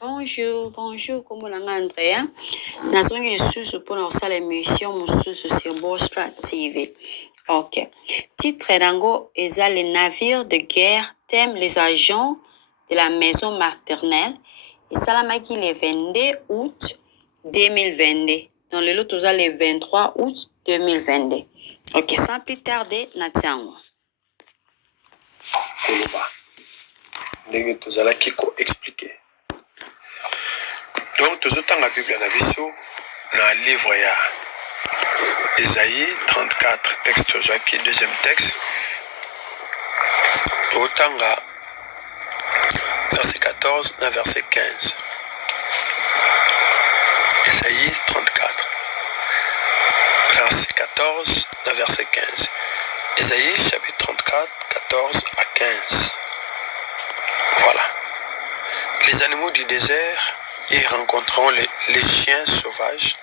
Bonjour, comment Andrea? Nous sommes ici pour nous faire l'émission sur Bostra TV. Ok. Titre d'ango est les navires de guerre thème les agents de la maison maternelle. Et Salamaki le 22 août 2022. Dans le lot, le 23 août 2022. Ok, sans plus tarder, Natiango. Ndenge tozalaki expliquer. Donc tozotanga Bible na biso na livre ya Isaïe 34 texte tozwaki deuxième texte tozotanga verset 14 na verset 15. Isaïe 34 verset 14 na verset 15. Isaïe chapitre 34 14 à 15. Voilà. Les animaux du désert y rencontreront les chiens sauvages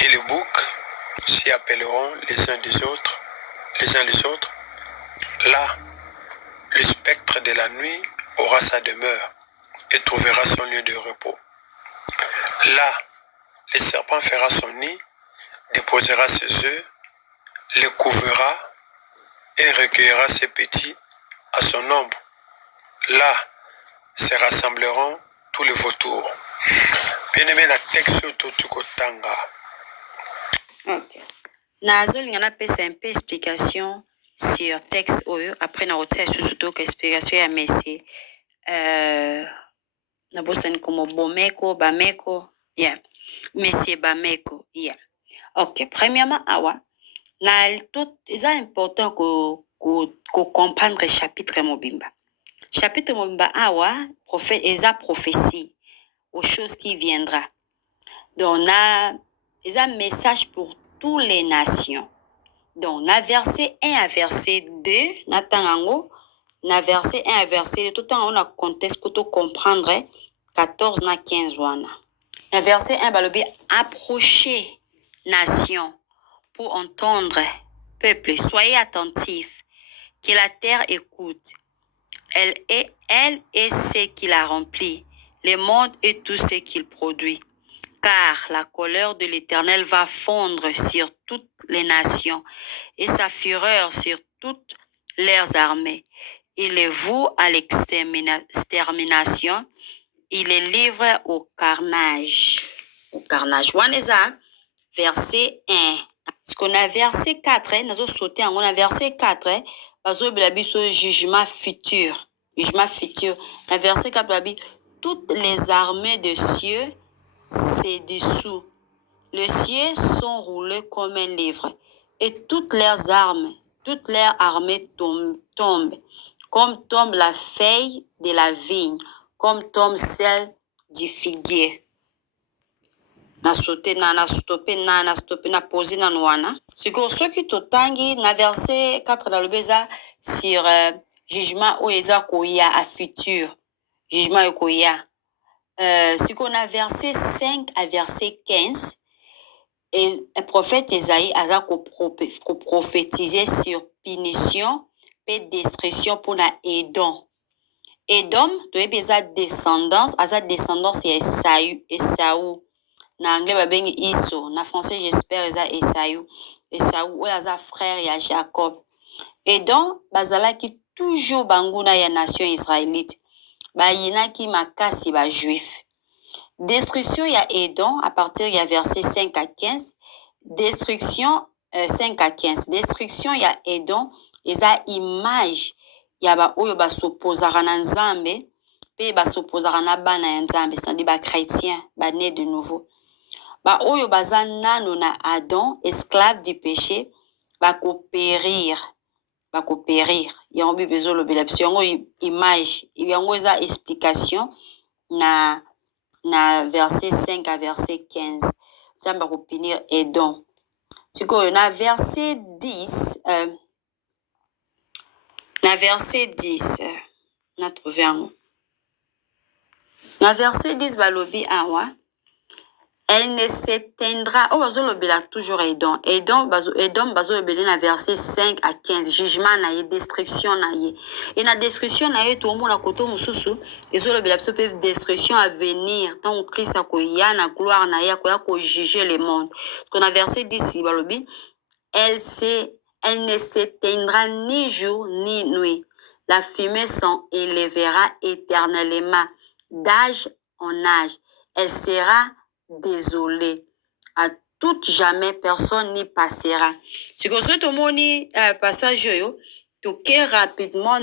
et les boucs s'y appelleront les uns les autres. Là, le spectre de la nuit aura sa demeure et trouvera son lieu de repos. Là, le serpent fera son nid, déposera ses œufs, les couvrira et recueillera ses petits à son ombre. Là se rassembleront tous les vautours. Bien-aimé, la texte Totukotanga. Ok. Nazol ngana pesa un peu explication sur texte oyo après na rotia surtout explication ya messi na bosani como bameko yeah messi bameko yeah. Ok, premièrement awa na tout c'est important ko comprendre chapitre mobimba awa prophète eza prophétie aux choses qui viendra. Donc na eza message pour toutes les nations. Donc, na verset 1 à verset 2, na verset 1 à verset 2, tout le temps on a contexte pour tout comprendre 14 na 15 wana. Na verset 1 balobi approchez nation pour entendre peuple, soyez attentifs, que la terre écoute. Elle est ce qu'il a rempli, le monde et tout ce qu'il produit. Car la colère de l'Éternel va fondre sur toutes les nations et sa fureur sur toutes leurs armées. Il les voue à l'extermination, il les livre au carnage. Waneza, verset 1. Ce qu'on a verset 4, nous avons sauté on a verset 4, parce que jugement futur. Jugement futur. La verset 4, toutes les armées de cieux c'est dessous. Les cieux sont roulés comme un livre et toutes leurs armées tombent, comme tombe la feuille de la vigne, comme tombe celle du figuier. Na stoppé na posé na noana. C'est que ceux qui totangi na verset 4 dans le beza sur jugement ou eza koya à futur. Jugement koya. Ce qu'on a verset 5 à verset 15, et le prophète Esaïe a prophétisé sur punition et destruction pour la Édom. Édom, tu es sa descendance et Esaü. Na anglais babengi Iso, na français j'espère eza Esaü. Esaü ou eza frère ya Jacob. Édom bazalaki toujours banguna ya nation israélite. Bayinaki makasi ba juif. Destruction ya Édom à partir ya verset 5 à 15. Destruction 5 à 15. Destruction ya Édom eza image ya ba oyo ba s'opposera na Nzambe pe ba s'opposera na bana ya Nzambe, c'est-à-dire ba chrétien ba né de nouveau. Ba oyo baza nano na Adam, esclave du péché, ba ko périr. Yango bibezo lobela biso yango image yango eza explication na verset 5 à verset 15. Nzambe ko punir Edom. Sikoyo na verset 10 na trouvé yango. Na verset 10 balobi awa elle ne s'éteindra. Oh, bazo lobela toujours Edom. Edom, bazo lobela na verset 5 à 15. Jugement na ye, destruction na ye. Et na destruction na ye, tout le monde a koto mususu. Ezo lobela biso pe destruction à venir. Tant que Christ a koya na gloire na ye, koya ko juger le monde. Parce qu'on a verset 10, balobi. Elle ne s'éteindra ni jour ni nuit. La fumée s'en élèvera éternellement, d'âge en âge. Elle sera désolée. À tout jamais, personne n'y passera. Ce que ce que passage yo, toqué rapidement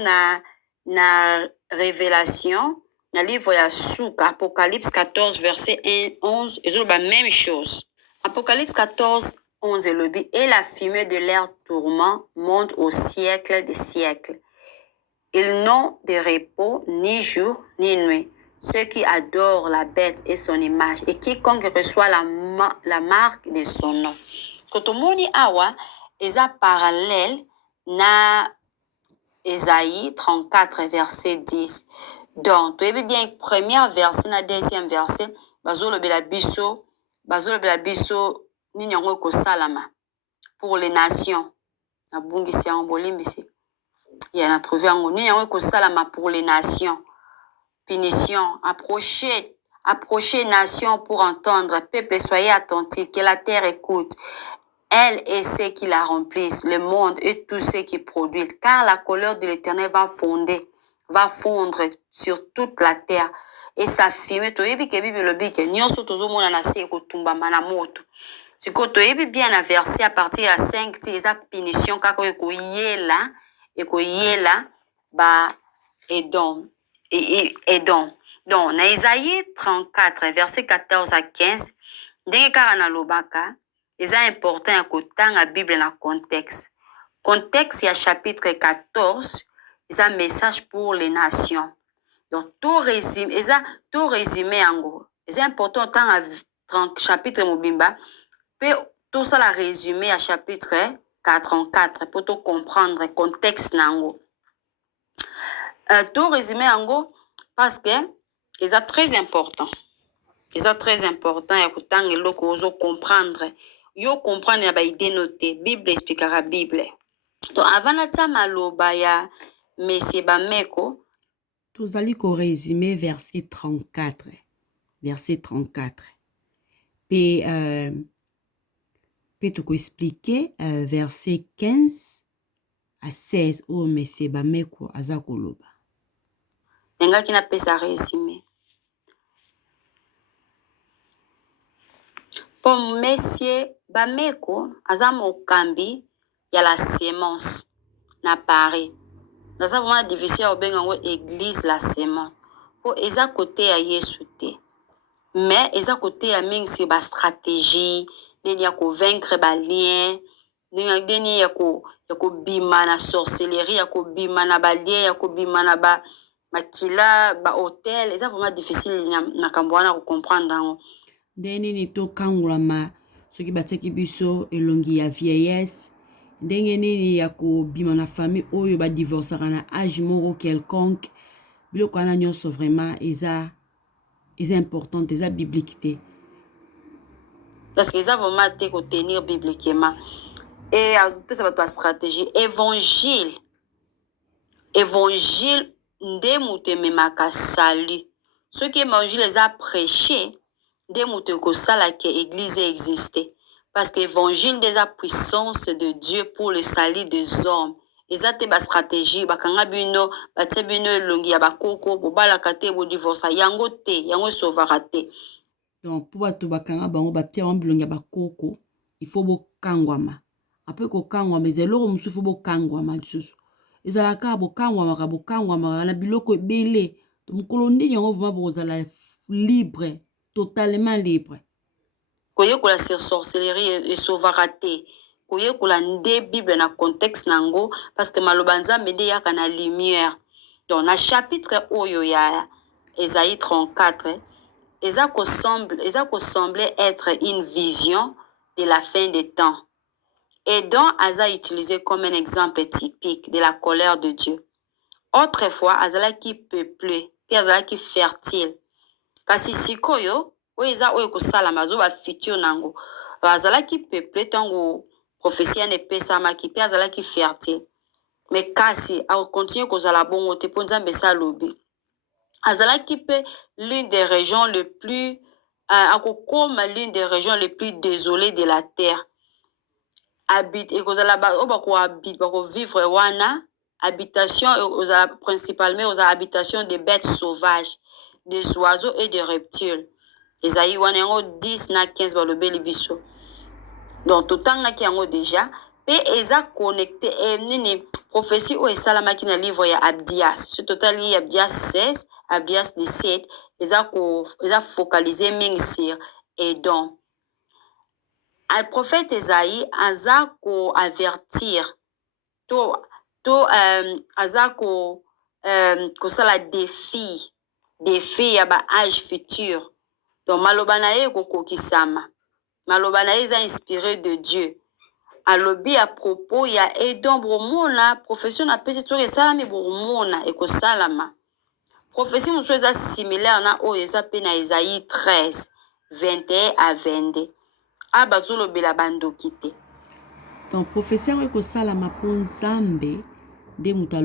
na révélation, dans le livre de Souk, Apocalypse 14, verset 1, 11, et la même chose. Apocalypse 14, 11 et la fumée de leur tourment monte au siècle des siècles. Ils n'ont de repos ni jour ni nuit. Ceux qui adorent la bête et son image et quiconque reçoit la marque de son nom. Kotomoni awa eza parallèle na Ésaïe 34 verset 10. Donc, tu as bien premier verset na deuxième verset bazolo bela biso ni nyongo ko salama pour les nations. Na bungisi en bolimbisi. Il y a trouvé en ni nyongo ko salama pour les nations. Punition, approchez nations pour entendre, peuple soyez attentifs, que la terre écoute. Elle et ceux qui la remplissent, le monde et tous ceux qui produisent, car la colère de l'Éternel va fondre sur toute la terre. Et sa fumée, tu yebi ke bibi lobi ke nyonso tozo mona na se ko tumba mana moto. Si ko to yebi bien a verset à partir à 5 ti eza punition kako e ko yela ba Edom. Donc, dans Isaïe 34, verset 14 à 15, ndenge kaka na lobaka, eza important ya kotanga Bible na contexte. Contexte ya chapitre 14, eza message pour les nations. Donc, tout résumé yango. Eza important tanga chapitre mobimba, pe tout ça la résumé à chapitre 44 pour tout comprendre contexte nango. Tout résumé en gros parce que c'est très important. C'est très important et que loko ozo comprendre. Yo comprendre ya ba idée notée. Bible expliquera Bible. Donc avant na tama loba ya Monsieur Bameko, tozali ko résumé verset 34. Verset 34. Pe to ko expliquer verset 15 à 16 au Monsieur Bameko azako loba. Nenga kina pesa résumé. Pour Monsieur Bameko, azamo kambi ya la sémence na Paris. Dans sa vraiment difficile au bengango église la sémence. Pour eza côté ya Yesu te. Mais eza côté ya mingi ba stratégie, deni ya ko vaincre ba lien, deni ya ko bima na sorcellerie, ya ko bima na ba lien, ya ko bima na ba makila ba hôtel, eza vraiment difficile na kambwana ko comprendre ngo. Ndenge nini tokangolama soki batiaki biso elongi ya vieillesse, ndenge nini ya kobima na famille oyo badivorcaka na âge moko quelconque, biloko wana nyonso vraiment eza importante, eza biblique te. Parce que eza vraiment te ko tenir bibliquement. Et ça va ta stratégie évangile nde mutu ememaka salut. Ceux qui évangile les a prêché nde mutu kosala ke église existe. Parce que évangile des puissance de Dieu pour le salut des hommes. Eza te ba stratégie bakanga bino batie bino elongi ya bakoko bobalaka te bo divorce yango te yango sauvera te. Donc pour bato bakanga bango batie wa bilongi ya bakoko, il faut bokangwama. Après ko kangwama ezelo mususu faut bokangwama lisusu. Ezalaka bokangwama na biloko ebele. Mokolo ndenge yango vraiment bozala libre, totalement libre. Koyekola sur sorcellerie et sauvera te. Koyekola nde Bible na contexte nango parce que maloba nzambe nde yaka na lumière. Donc na chapitre oyo ya Ésaïe 34, eza ko semble être une vision de la fin des temps. Et donc Asa utilisé comme un exemple typique de la colère de Dieu. Autrefois, Azala qui peuplé, puis Azala qui fertile. Kasi sikoyo, oyo eza oyo kosalama azo bafutur nango azalaki peuple ntango prophétie wana epesamaki mpe azalaki fertile me kasi akokontinue kozala bongo te mpo nzambe esa alobi azalaki mpe l'une des régions le plus akokoma l'une des régions les plus désolées de la terre habite ekozala oyo bakovivre wana habitation principalement aux habitations des bêtes sauvages des oiseaux et des reptiles Esaïe wana yango 10 na 15 balobeli biso donc totangaki yango déjà pe eza connecté nini prophétie oyo esalamaki na livre ya Abdias so totali Abdias 16 Abdias 17 eza focalisé mingi sur Edom le prophète Esaïe aza ko avertir aza kosala défi ya ba âge futur donc maloba na ye kokokisama maloba na ye eza inspiré de Dieu alobi à propos ya Edom bomona profession na pesi toke esalami bomona ekosalama prophétie mosusu eza similaire na oyo eza pe na Esaïe 13 21 à 22 abazolobela bandoki te donc prophétie yango ekosalama mpo nzambe nde moto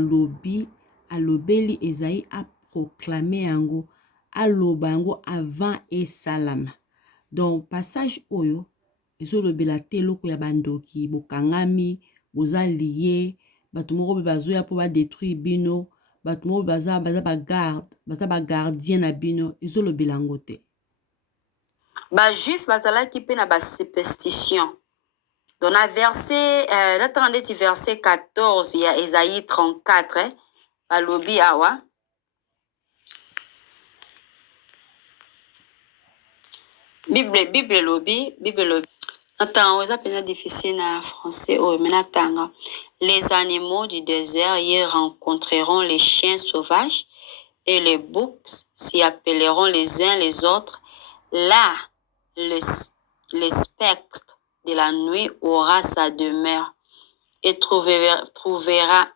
alobeli Esaïe aproklame yango aloba yango avant esalama donc passage oyo ezolobela te eloko ya bandoki bokangami boza liye bato moko mpe bazoya mpo badétruire bino bato moko baza bagardien na bino ezolobela yango te bajuif bazalaki mpe na basuperstition donc na verset natanga ndeti verset 14 ya Esaïe 34 balobi awa Bible lobi natanga eza pena difficile na français oyo mais natanga les animaux du désert y rencontreront les chiens sauvages et les boucs s'y appelleront les uns les autres là le spectre de la nuit aura sa demeure et trouvera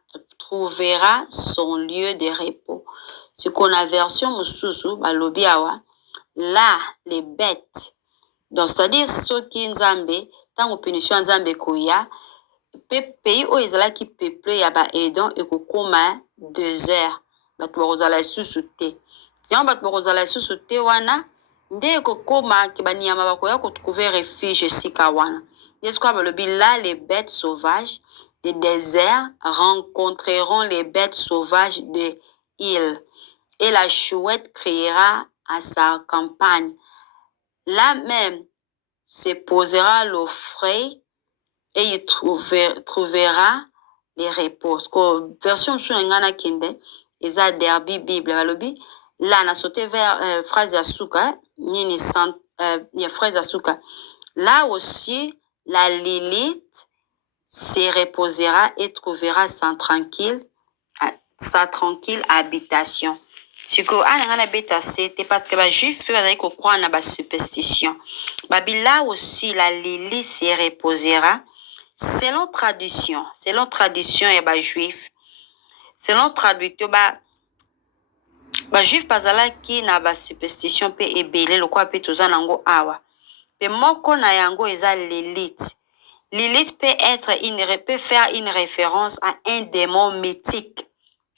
son lieu de repos. Ce qu'on a version mosusu balobi awa là les bêtes donc c'est-à-dire ceux qui nzambe tango punition nzambe koya pays oyo ezalaki peuple ya ba Edom ekokoma désert bato bakozala lisusu te yango bato bakozala lisusu te wana nde ekokoma ke banyama bakoya kotrouver refuge esika wana yesu kwa balobi là les bêtes sauvages des déserts rencontreront les bêtes sauvages de îles et la chouette criera à sa campagne là même se posera l'eau frais et il trouvera les repos version sur ngana kende eza derby bible balobi là na sauté vers phrase ya suka nini ya phrase ya suka là aussi la Lilith se reposera et trouvera sa tranquille habitation siko ana beta c'était parce que ba juif pe bazali ko croire na ba superstition babila aussi la Lilith se reposera selon tradition ya ba juif selon traducteur ba juif bazalaki na ba superstition pe ebele lokwa pe toza nango awa pe moko na yango eza Lilith peut faire une référence à un démon mythique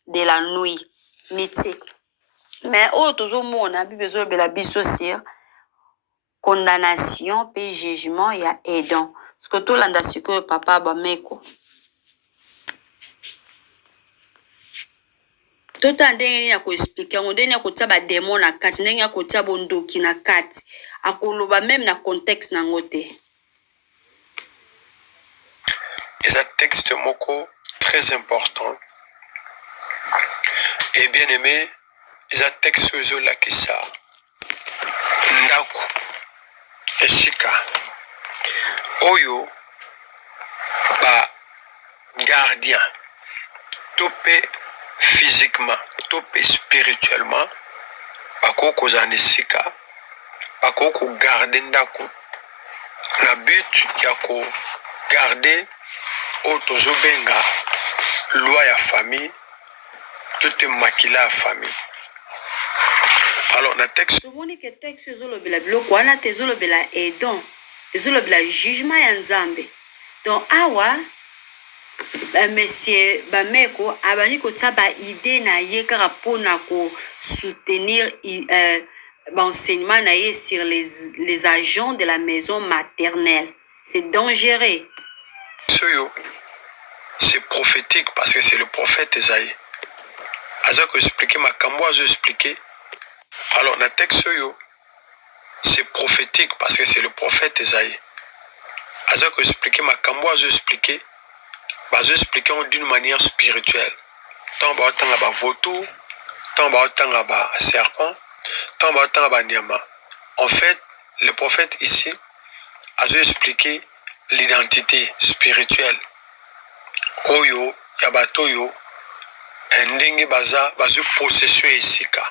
de la nuit mythique mais tozomona bible ezolobela biso sur condamnation pe jugement ya Edom parce que tolanda sikoyo papa bameko tota ndenge nini ya koexplike yango ndenge ya kotia bademon na kati ndenge ya kotia bondoki na kati akoloba même na contexte nango te eza texte moko très important et bien aimé eza texte oyo ezolakisa ndako esika oyo bagardien to mpe physiquement to mpe spirituellement bakoki kozala na esika bakoki kogarde ndako na but ya kogarde oyo tozobenga loi ya famille to te makila ya famille Alors, na texte. tomoni ke texte ezolobela biloko wana te ezolobela edon ezolobela jugement ya nzambe. Donc awa monsieur bameko abandi kotia baide na ye kaka mpona kosoutenir baenseignement na ye sur les agents de la maison maternelle. C'est dangereux. C'est prophétique parce que c'est le prophète Esaïe. Azako expliqué ma kambo azo expliqué. Alors na texte c'est prophétique parce que c'est le prophète Esaïe. Azako expliqué ma kambo azo expliqué. Bazo expliqué d'une manière spirituelle. Tant ba tanga ba vautour, tant ba tanga ba serpent, tant ba tanga ba nyama. En fait, le prophète ici a expliqué l'identité spirituelle. Oyo, yabatoyo, ndenge baza possession isika.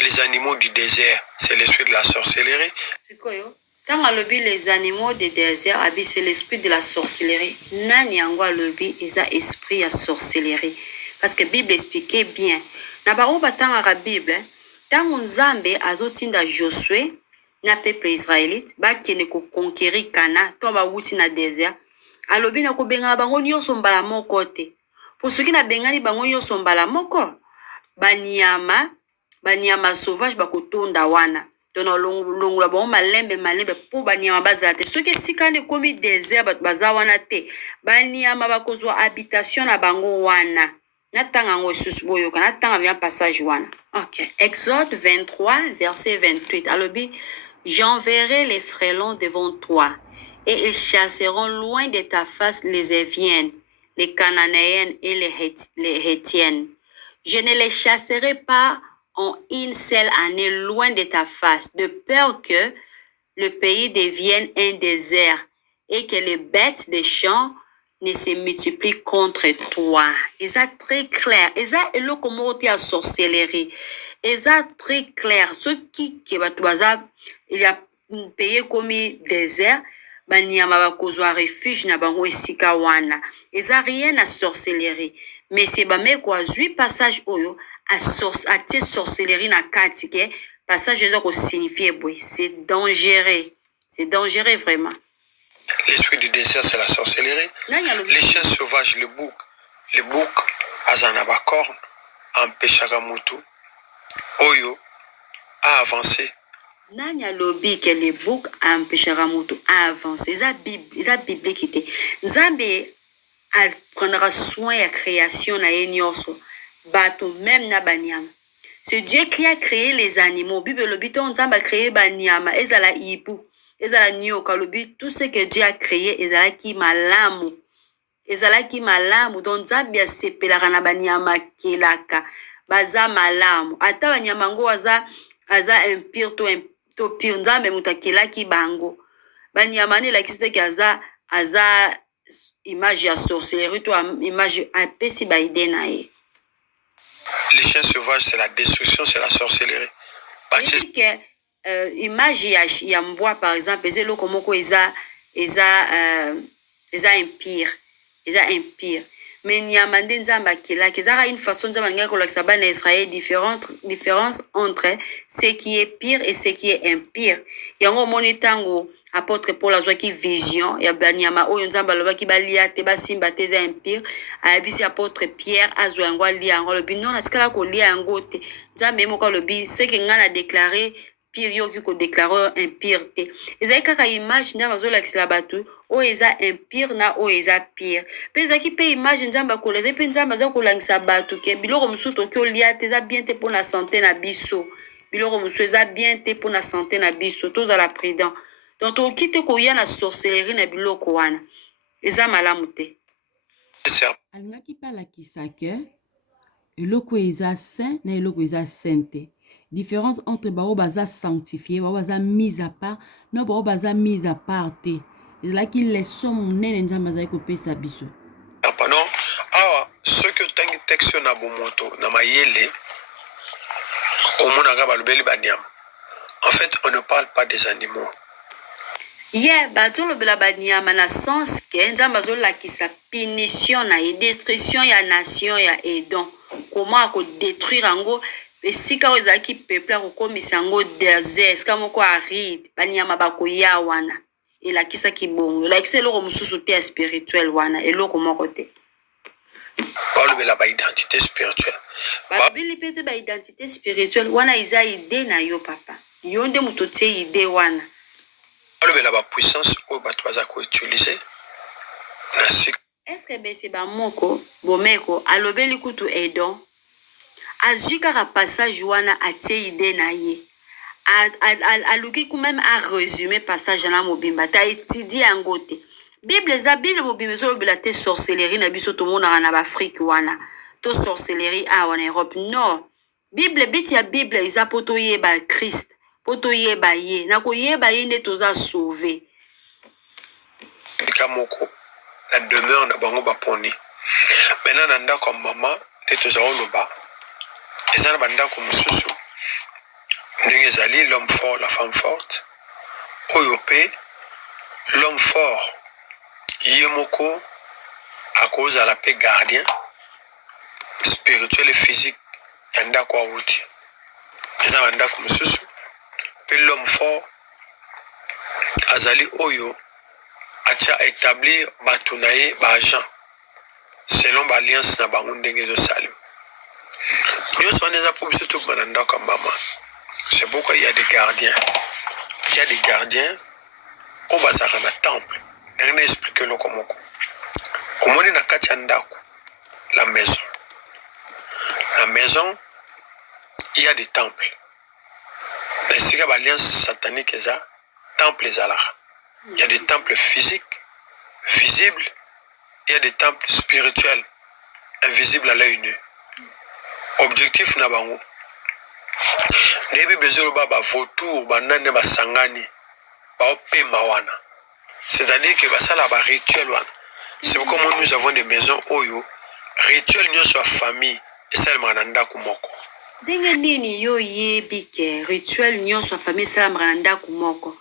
Les animaux du désert, c'est l'esprit de la sorcellerie. Tant à lobby les animaux du désert, c'est l'esprit de la sorcellerie. Nani angwa lobby eza esprit à sorcellerie. Parce que Bible expliquait bien. Na baroba tant à la Bible, tant Nzambe azotinda Josué, na peuple israélite, ba kene ko conquérir Cana, to ba wuti na désert. Alobi na ko benga bango nyonso mbala moko te. Pour ceux qui na bengani bango nyonso mbala moko, banyama sauvage bakotonda wana. Dono longola bango malembe po banyama bazala te. Ceux qui sikane komi désert baza wana te, banyama bakozwa habitation na bango wana. Natanga ngo susu boyoka, natanga bien passage wana. OK. Exode 23 verset 28. Alobi j'enverrai les frelons devant toi, et ils chasseront loin de ta face les Éviennes, les Cananéennes et les Hétiennes. Je ne les chasserai pas en une seule année loin de ta face, de peur que le pays devienne un désert et que les bêtes des champs ne se multiplient contre toi. Et ça très clair. Et ça est le comment tu as sorcellerie. Et ça très clair. Ceux qui il y a un pays comme désert, banyama bakozwa refuge na bango esika wana. Et ça rien à sorcellerie. Mais c'est bameko azui passage oyo a sorcellerie na kati ke passage ezako ko signifier boy. C'est dangereux. C'est dangereux vraiment. L'esprit du désert, c'est la sorcellerie. Les chiens sauvages, le bouc, azanaba corne, empêchera mutu, oyo, a avancé. Nanya lobi que le bouc empêchera mutu a avancer. Eza Bible qui était. Nzambe prendra soin de la création na yenyoso. Bato même na banyama. C'est Dieu qui a créé les animaux. Bible lobi ton Nzambe a créé banyama. Ezala ibu. Ezala nyoka lobi tout ce que Dieu a créé ezala ki malamu. Ezala ki malamu. Donc Nzambe a sepelaka na banyama kelaka. Baza malamu. Ata banyama ngo aza impire to pire Nzambe mutakelaki bango. Banyama ne la kisite ki aza image ya sorcellerie to image apesi baide na ye. Les chiens sauvages, c'est la destruction, c'est la sorcellerie. Image ya mbwa par exemple, c'est loko moko eza impire. Eza impire. Mais nyama nde Nzambe akelaki ezaka une façon Nzambe ngaki kolakisa bana Israël différence entre ce qui est pire et ce qui est impire. Yango moni tango apôtre Paul azwaki vision ya banyama oyo Nzambe alobaki balia te basimba te eza impire. Ayebisi apôtre Pierre azwa yango alia yango lobi non natikala kolia yango te. Nzambe moko lobi ce que nga na déclaré pire yo ki ko déclarer impire te. Ezali kaka image Nzambe azolakisela bato o eza impire na o eza pire. Pe ezaki pe image Nzambe akoleza pe Nzambe aza kolangisa bato ke biloko mosusu toki olia te eza bien te mpona santé na biso. Biloko mosusu eza bien te mpona santé na biso. Tozala prudent. Donc toki te koya na sorcellerie na biloko wana. Eza malamu te. Alingaki pa lakisa ke eloko eza saint na eloko eza sainte. Différence entre bao baza sanctifié, bao baza mis à part, non bao baza mis à part te. Et là qu'il les somme nene Nzambe azali kopesa biso. Pardon. Ah, ce que tangi texte na bomoto na mayele omona balobeli banyama. En fait, on ne parle pas des animaux. Yeah, bato lobela banyama na sens que Nzambe azolakisa punition na destruction ya nation ya Edom. Comment ko détruire ango esika oyo ezalaki peuple akokomisa yango désert esika moko aride banyama bakoya wana elakisaki bongo elakisa eloko mosusu te ya spirituel wana eloko moko te balobela baidentité spirituelle balobeli mpe te baidentité spirituelle wana eza ide na yo papa yo nde moto tie ide wana balobela bapuissance oyo bato baza koutilize na sika eske bese bamoko bomeko alobeli kutu edon azwi kaka passage wana atie ide na ye aluki kumeme aresume passage na mobimba ta étudie yango te bible eza bible mobimba ezolobela te sorcellerie na biso tomonaka na baafrike wana to sorcellerie awa na europe non bible biti ya bible eza mpo toyeba krist mpo toyeba ye na koyeba ye nde toza sauve sika moko na demeure na bango baponi maintenant na ndako ya mama nde tozakoloba eza na bandako mosusu ndenge ezali l'homme fort la femme forte oyo mpe l'homme fort ye moko akozala mpe gardien spirituel et physique ya ndako awuti eza bandako mosusu mpe l'homme fort azali oyo atia établir bato na ye baagent selon baalliance na bango ndenge ezosalema nyonso wana eza mpo biso tokoma na ndako ya mama c'est pourquoi il y a des gardiens oyo bazalaka na temple ndenge na explike eloko moko omoni na kati ya ndako la maison il y a des temples na esika baalliance satanique eza temple ezalaka il y a des temples physiques visibles il y a des temples spirituels invisibles à l'œil nu objectif na bango neyebi bezoloba bavautour banane basangani baopema wana c'est-à-dire que basala barituel wana c'est pourquoi nous avons des maisons oyo rituel nyonso ya famille esalemaka na ndako moko ndenge nini yo yebi ke rituel nyonso ya famille esalemaka na ndako moko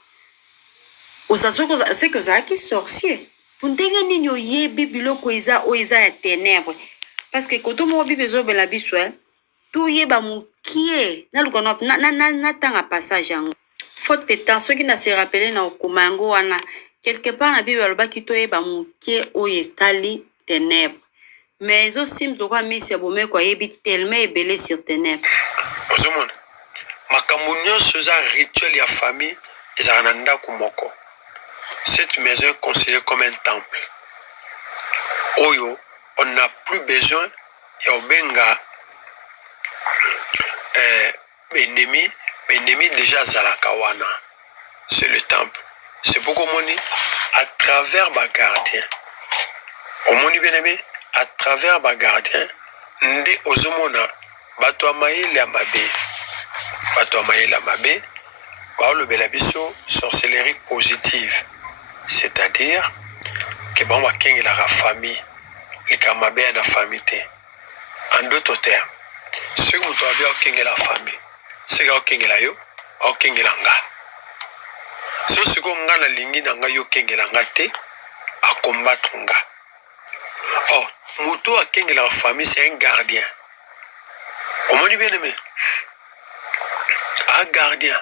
seke ozalaki sorcier po ndenge nini oyebi biloko oyo eza ya ténèbre parce que koto moko bible ezobela biso toyeba mokie naluka natanga passage yango faute de temps soki na se rappele na okoma yango wana quelque part na bible alobaki toyeba mokie oyo etali ténèbre mais ezosimba lokola misi ya bomeko ayebi tellement ebele sur ténèbre ozomona makambo nyonso eza rituel ya famille ezalaka na ndako moko cette maison est considérée comme un temple oyo on n'a plus besoin ya obenga ennemi déjà azalaka wana c'est le temple c'est pourquoi omoni à travers bagardien omoni bien aimé à travers bagardien nde ozomona bato ya mayele ya mabe baolobela biso sorcellerie positive c'est-à-dire que bango bakengelaka famille likambo mabe ya na famille te en d'autres termes soki moto abi aokengela famille soki aokengela yo aokengela nga so sikoyo nga nalingi na ngai yokengela nga te akombatre nga or moto akengelaka famille c'est un gardien omoni bien aimé un gardien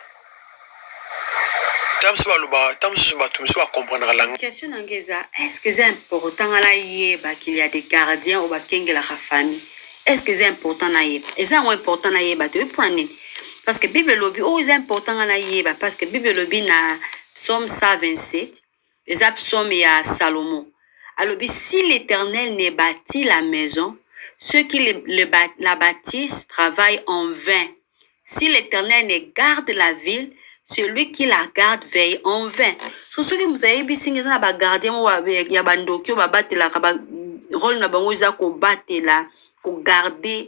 tamosusu bato mosusu bakomprendraka langa question nange eza est-ce que eza important nga nayeba qu'il y a des gardiens oyo bakengelaka famille est-ce que c'est important na yeba eza yango important na yeba te epona nini parce que bible lobi oyo eza important nga na yeba parce que bible lobi na psaume 127 eza psaume ya Salomon alobi si l'Éternel ne bâtit la maison ceux qui la bâtissent travaillent en vain si l'Éternel ne garde la ville celui qui la garde veille en vain so soki moto ayebi singa eza na bagardien ya bandoki oyo babatelaka rôle na bango eza kobatela kogarder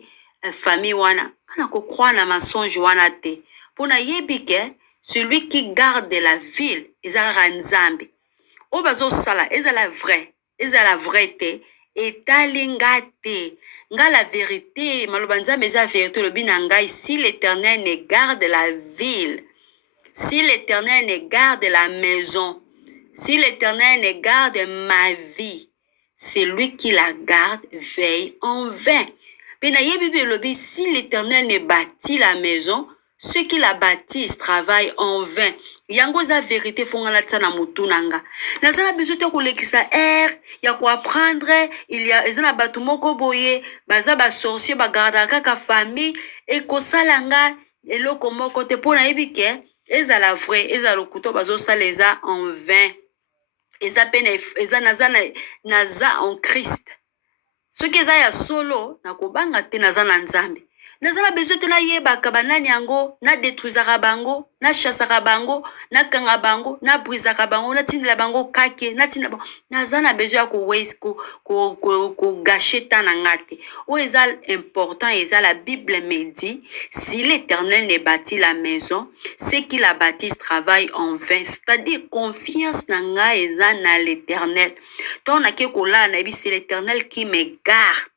famille wana kana kokroire na mensonge wana te mpona yebi ke celui qui garde la ville ezalaka nzambe oyo bazosala ezala vrai te etali nga te nga la vérité maloba nzambe eza vérité lobi na ngai si l'Éternel ne garde la ville si l'Éternel ne garde la maison si l'Éternel ne garde ma vie c'est lui qui la garde veille en vain Si l'Éternel ne bâtit la maison, ceux qui la bâtissent travaillent en vain. Yango za vérité fongala tsana mutunanga. Nazana besoin de kolekisa ya ko apprendre, il y a ezana batu moko boye, baza ba sorcier ba garda kaka famille et ko salanga eloko moko te pona ebike, ezala vrai, ezala kuto bazo saleza en vain. Eza pene eza naza en Christ. Ce qui est solo, na kobanga te naza na nzambe. Nazala besoin te na yebaka banani yango, na détruisaka bango, na chassaka bango, na kanga bango, na brisaka bango, na tindela bango kake, na tindela bango. Nazana besoin ya ko waste ko gâcher ta na ngate. O eza important, eza la Bible me dit, si l'Éternel ne bâtit la maison, ceux qui la bâtissent travaillent en vain. C'est-à-dire confiance na nga eza na l'Éternel. Ton na ke kola na bi c'est l'Éternel qui me garde.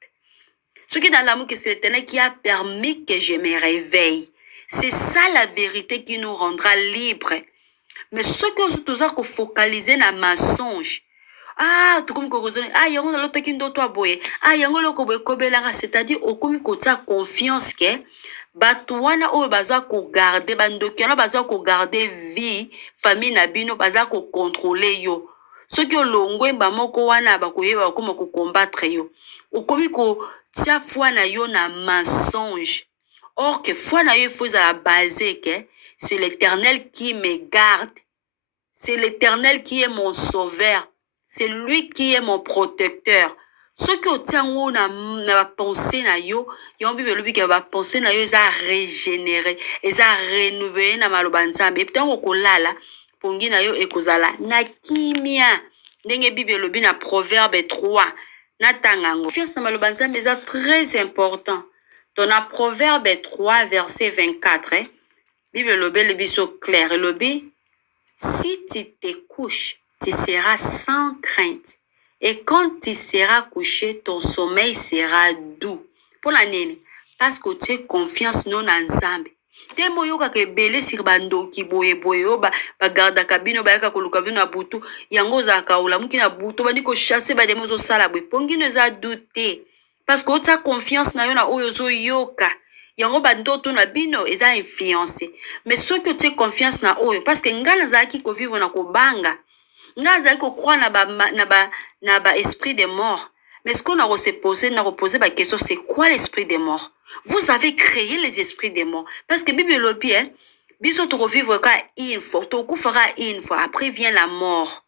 Ce qui est dans l'amour, c'est l'Éternel qui a permis que je me réveille. C'est ça la vérité qui nous rendra libres. Mais ce que nous avons focalisé dans le mensonge. Ah, tu comme yango na lotaki ndoto aboye. Ah, yango loko boye kobelanga, c'est-à-dire au komi kota confiance que batu wana oyo baza ko garder bandoki na baza ko garder vie, famille na bino baza ko contrôler yo. Ce que longwe ba moko wana ba koyeba ko ko combattre yo. O komi ko tia foi na yo na mensonge. Or que foi na yo il faut à la base que c'est l'Éternel qui me garde. C'est l'Éternel qui est mon sauveur. C'est lui qui est mon protecteur. Ce que tient ou na pensée na yo, yon bibe lubi ke ba pensée na yo za régénérer, za renouveler na maloba nzambe. Peut-être ko lala pongi na yo ekozala na kimia. Ndenge bibe lubi na Proverbe 3. Natangango. Confiance na maloba nzambe eza très important. Dans la Proverbe 3 verset 24, Bible lobe le biso clair lobe, si tu te couches, tu seras sans crainte. Et quand tu seras couché, ton sommeil sera doux. Pour la nene, parce que tu as confiance non ensemble. Temo yoka ke bele sir bando ki boye ba garda kabino ba yaka koluka bino butu yango za kaula muki na butu ba niko chasser ba demozo sala boye pongi ne za douter parce que tu as confiance na yo na oyo zo yoka yango ba ndoto na bino eza influencer mais ce que tu as confiance na oyo parce que ngana za ki ko vivre na ko banga ngana za ko croire na ba esprit de mort. Mais ce qu'on a reposé la question, c'est quoi l'esprit des morts? Vous avez créé les esprits des morts. Parce que Bible le bien, biso to revivre une fois, to fera une fois. Après vient la mort.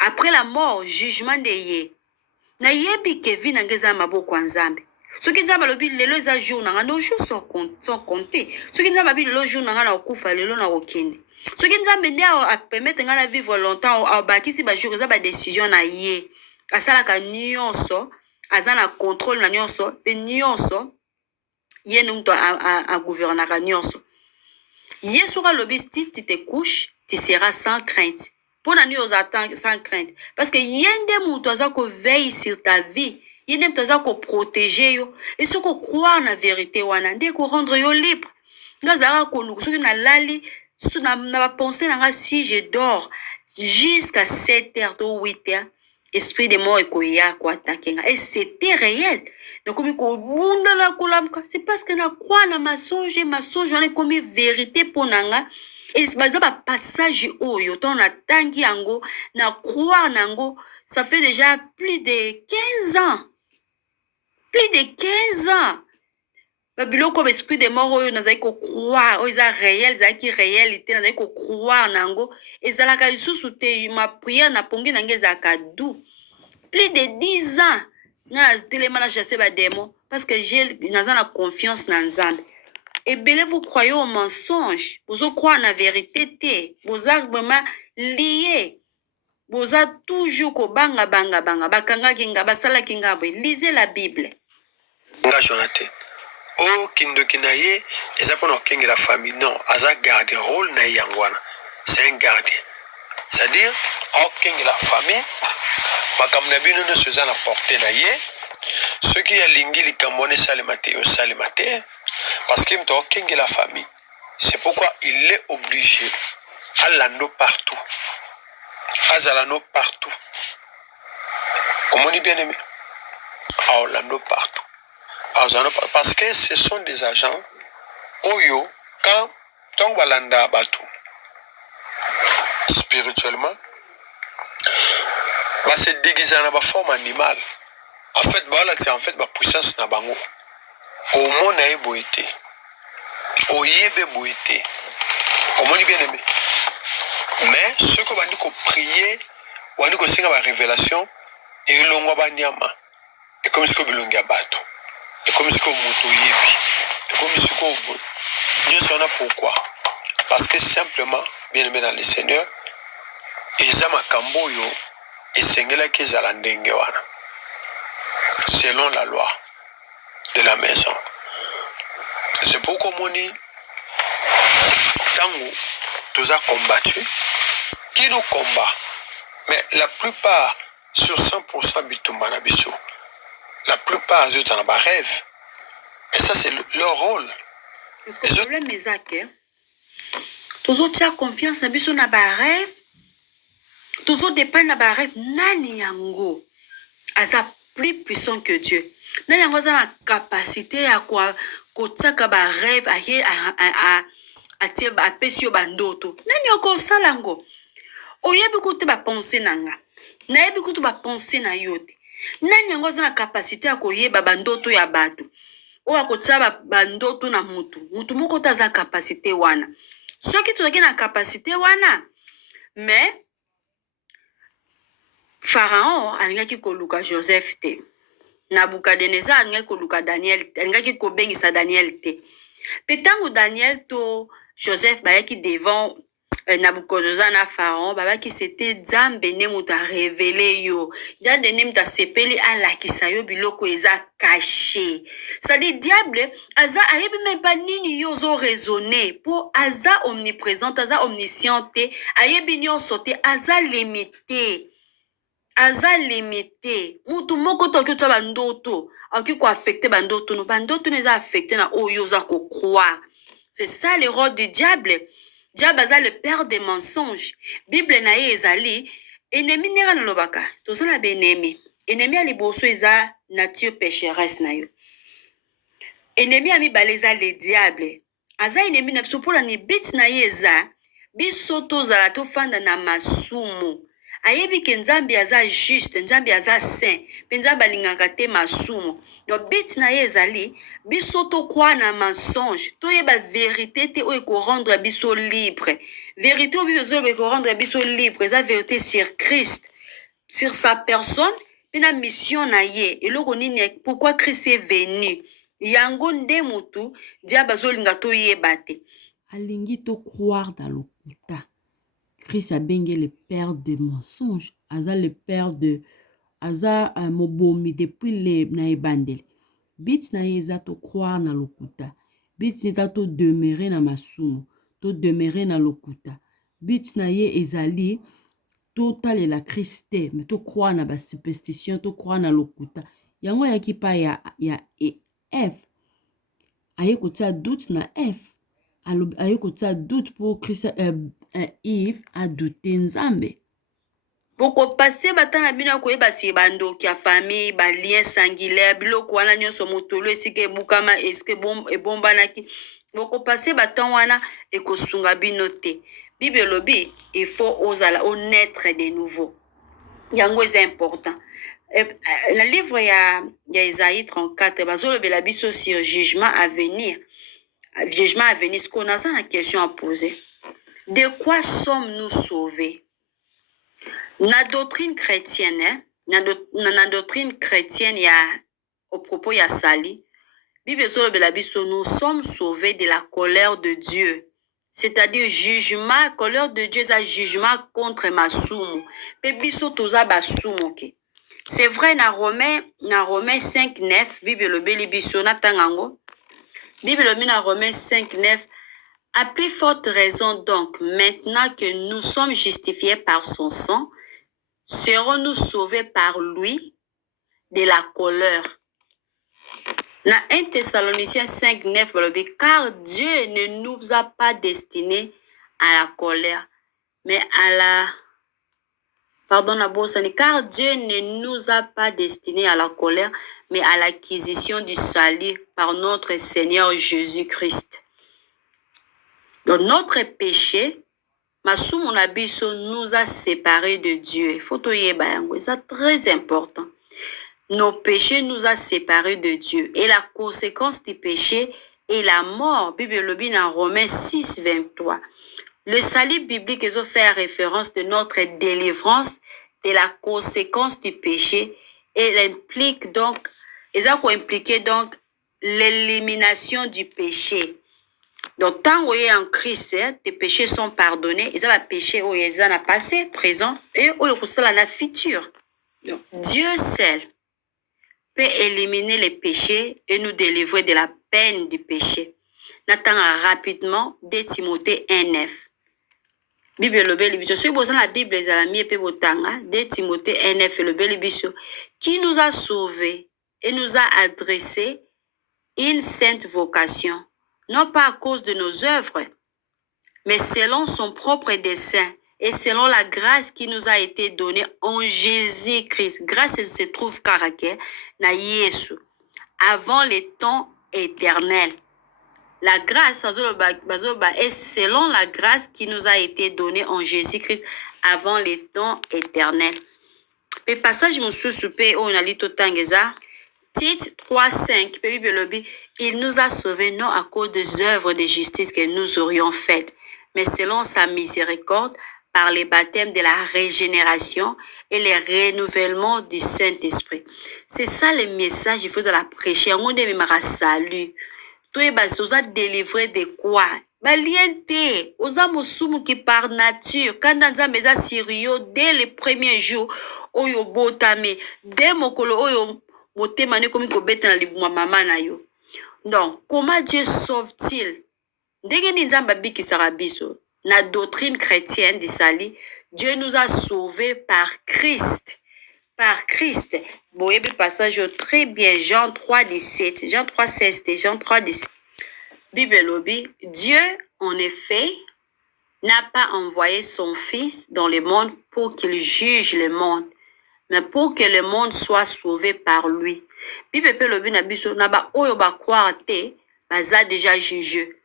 Après la mort, jugement de ye. Na yebi kevi na ngeza maboko nzambe. Ce qui nzamba lobi lelo za jour na nos jours sont comptés. Ce qui nzamba bi lelo jour na okufa lelo na okende. Ce qui nzamba ndia a permettre ngana vivre longtemps au bakisi ba jour za ba décision na ye. Asalaka nyonso azana contrôle na nyonso pe nyonso ye nunto a gouvernera nyonso ye sera lobi si tu te couches tu seras sans crainte pour na nyonso attend sans crainte parce que yende muto azako veille sur ta vie yende muto azako protéger yo et ce ko croire na vérité wana nde ko rendre yo libre ngazaka ko luku soki na lali na penser na si je dors jusqu'à 7h ou 8h esprit de mort et c'était réel. Donc, c'est parce que na quoi na mensonge on est comme vérité pour nanga. Et c'est un passage où yoton na tangi ango, na croire nango, ça fait déjà plus de 15 ans. Plus de 15 ans. Babilo comme esprit de mort oyo nazali ko croire oyo eza réel za ki réalité nazali ko croire nango ezalaka lisusu te ma prière na pongi nange ezalaka doux plus de 10 ans na telema na chasser ba démon parce que j'ai nazana confiance na nzambe et belé vous croyez au mensonge vous croyez na vérité te vous êtes vraiment lié vous êtes toujours ko banga bakanga kinga basala kinga boy lisez la Bible nga Jonathan o kindoki na ye eza pona okengi la famille non aza garde rôle na yangwana c'est un gardien c'est-à-dire okengi la famille makambo na bino nyonso eza na porte na ye soki alingi likambo wana esalema te osalema te parce que moto okengi la famille c'est pourquoi il est obligé alando partout azalano partout omoni bien aimé aolando partout Parce que ce sont des agents, Oyo, quand Balanda Batu, spirituellement, se déguiser dans la forme animale. En fait, c'est en fait la puissance na bango. Au monde a boité. Au yebe boité. Au monde bien aimé. Mais ce que va dire qu'on prier, on dit qu'on signe la révélation, et l'on va niama. Et comme ce que l'on a battu. Et comme ce que moto yebi. Et comme ce que Dieu s'en a pourquoi? Parce que simplement, bien aimé dans le Seigneur, Ezama Kamboyo et Sengela Kizalandenge wana. Selon la loi de la maison. C'est pourquoi on dit, Tango, tous a combattu, qui nous combat. Mais la plupart, sur 100% bitumba na biso, la plupart des autres en rêve. Et ça, c'est leur rôle. Parce que le problème est que tous autres ont confiance na biso na ba rêve, tous autres dépendent na ba rêve, nani yango. Asa plus puissant que Dieu. Nani yango za la capacité à quoi kotsaka ba rêve a tie ba pesio bandoto. Nani yoko salango. Oyebi kote ba penser nanga. Na yebi kote ba penser na yote. Nani yango za la capacité à koyeba bandoto ya bato. Owa kotsaba bandoto na mutu. Mutu moko taza capacité wana. Soki tozaki na capacité wana, mais Pharaon alingaki koluka Joseph te. Nabucodonosor alingaki koluka Daniel, alingaki kobengisa Daniel te. Petango Daniel to Joseph bayaki devant Nabucodonosor na Pharaon, babaki c'était Nzambe ne muta révélé yo. Nzambe ne muta sepeli alakisa yo biloko eza caché. Ça dit diable aza ayebi même pas nini yo zo raisonner pour aza omniprésente, aza omnisciente, ayebi nyonso te, aza limité. Aza limité. Mutu moko to kyo bandoto, aki ko affecter bandoto no bandoto ne za affecter na oyo za ko croire. C'est ça le rôle du diable. Diable aza le père des mensonges. Bible na ye ezali ennemi nera na lobaka. Tozala benemi. Ennemi ali boso eza nature pécheresse na yo. Ennemi ami baleza le diable. Aza ennemi na biso pola ni bit na ye eza biso tozala tofanda na masumu. Ayebi ke Nzambe aza juste, Nzambe aza saint, pe Nzambe alingaka te masumu. Donc bit na ye ezali biso to kwa na mensonge, to yeba vérité te oyo ko rendre biso libre. Vérité oyo biso ko rendre biso libre, eza vérité sur Christ, sur sa personne, pe na mission na ye. Eloko nini pourquoi Christ est venu? Yango nde mutu diable azolinga to yeba te. Alingi to croire dans lokuta. Christ a bengue le père des mensonges. Aza le père de Aza mobomi depuis le naebandel. Bit na yeza to croire na lokuta. Bit yeza to demeurer na masumu. To demeurer na lokuta. Bit na ye ezali total la Christ te. Mais to croire na ba superstition, to croire na lokuta. Yango yaki pa ya F. Aye kotia doute na F. Aye kotia doute pour Christ Yves a douté Nzambe. Boko passer batana bino koyeba si bandoki ya famille ba lien sanguinaire biloko wana nyonso motolo esika ebukama eske ebombanaki boko passer batan wana ekosunga bino te. Bible lobi il faut ozala naître de nouveau. Yango est important. Le livre ya Isaïe 34 bazolobela biso sur jugement à venir. Jugement à venir, ce qu'on a ça la question à poser. De quoi sommes-nous sauvés? Na doctrine chrétienne, na doctrine chrétienne ya au propos ya sali, Bible zolobela biso nous sommes sauvés de la colère de Dieu. C'est-à-dire jugement, colère de Dieu, c'est jugement contre masumu. Pe biso toza basumu ke. C'est vrai na Romains 5:9, Bible lobeli biso na tangango. Bible lobeli na Romains 5:9. À plus forte raison donc, maintenant que nous sommes justifiés par son sang, serons-nous sauvés par lui de la colère. Dans 1 Thessaloniciens 5:9, car Dieu ne nous a pas destinés à la colère, mais à la... Pardon, car Dieu ne nous a pas destinés à la colère, mais à l'acquisition du salut par notre Seigneur Jésus-Christ. Donc notre péché, masumu na biso, nous a séparés de Dieu. Il faut toyeba yango, c'est très important. Nos péchés nous a séparés de Dieu. Et la conséquence du péché est la mort. Bible le dit dans Romains 6, 23. Le salut biblique est fait référence de notre délivrance de la conséquence du péché. Et elle implique donc, l'élimination du péché. Donc, tant où est en Christ, tes péchés sont pardonnés. Ils ont le péché où ils ont passé, présent, et où ils ont la futur. Donc, Dieu seul peut éliminer les péchés et nous délivrer de la peine du péché. N'attends rapidement 2 Timothée 1:9. Bible le bel biso. Si vous avez la Bible, les amis, et puis vous tanga 2 Timothée 1:9 le bel biso, qui nous a sauvés et nous a adressé une sainte vocation, non pas à cause de nos œuvres, mais selon son propre dessein et selon la grâce qui nous a été donnée en Jésus-Christ. Grâce se trouve caractère na Yesu, avant les temps éternels. La grâce est selon la grâce qui nous a été donnée en Jésus-Christ avant les temps éternels. Le passage monsieur soupé on a lu tout tangeza. Tite 3:5, il nous a sauvés non à cause des œuvres de justice que nous aurions faites, mais selon sa miséricorde, par les baptêmes de la régénération et les renouvellements du Saint-Esprit. C'est ça le message qu'il faut la prêcher. On est salut. Toi, vous êtes délivré de quoi? Baliente, aux amosumu qui par nature, quand dans un mesa sérieux, dès les premiers jours, oyo botame, dès mokolo oyo motema ne komi ko beta na libuma mama na yo. Donc, comment Dieu sauve-t-il? Ndenge ni nzamba biki sarabiso, na doctrine chrétienne du salut, Dieu nous a sauvés par Christ. Par Christ. Bon, il y a un passage très bien, Jean 3:17, Jean 3:16, Jean 3:17. Bible lobby, Dieu, en effet, n'a pas envoyé son Fils dans le monde pour qu'il juge le monde, mais pour que le monde soit sauvé par lui. Bible lobby na biso na ba oyo ba croire te, baza déjà jugé.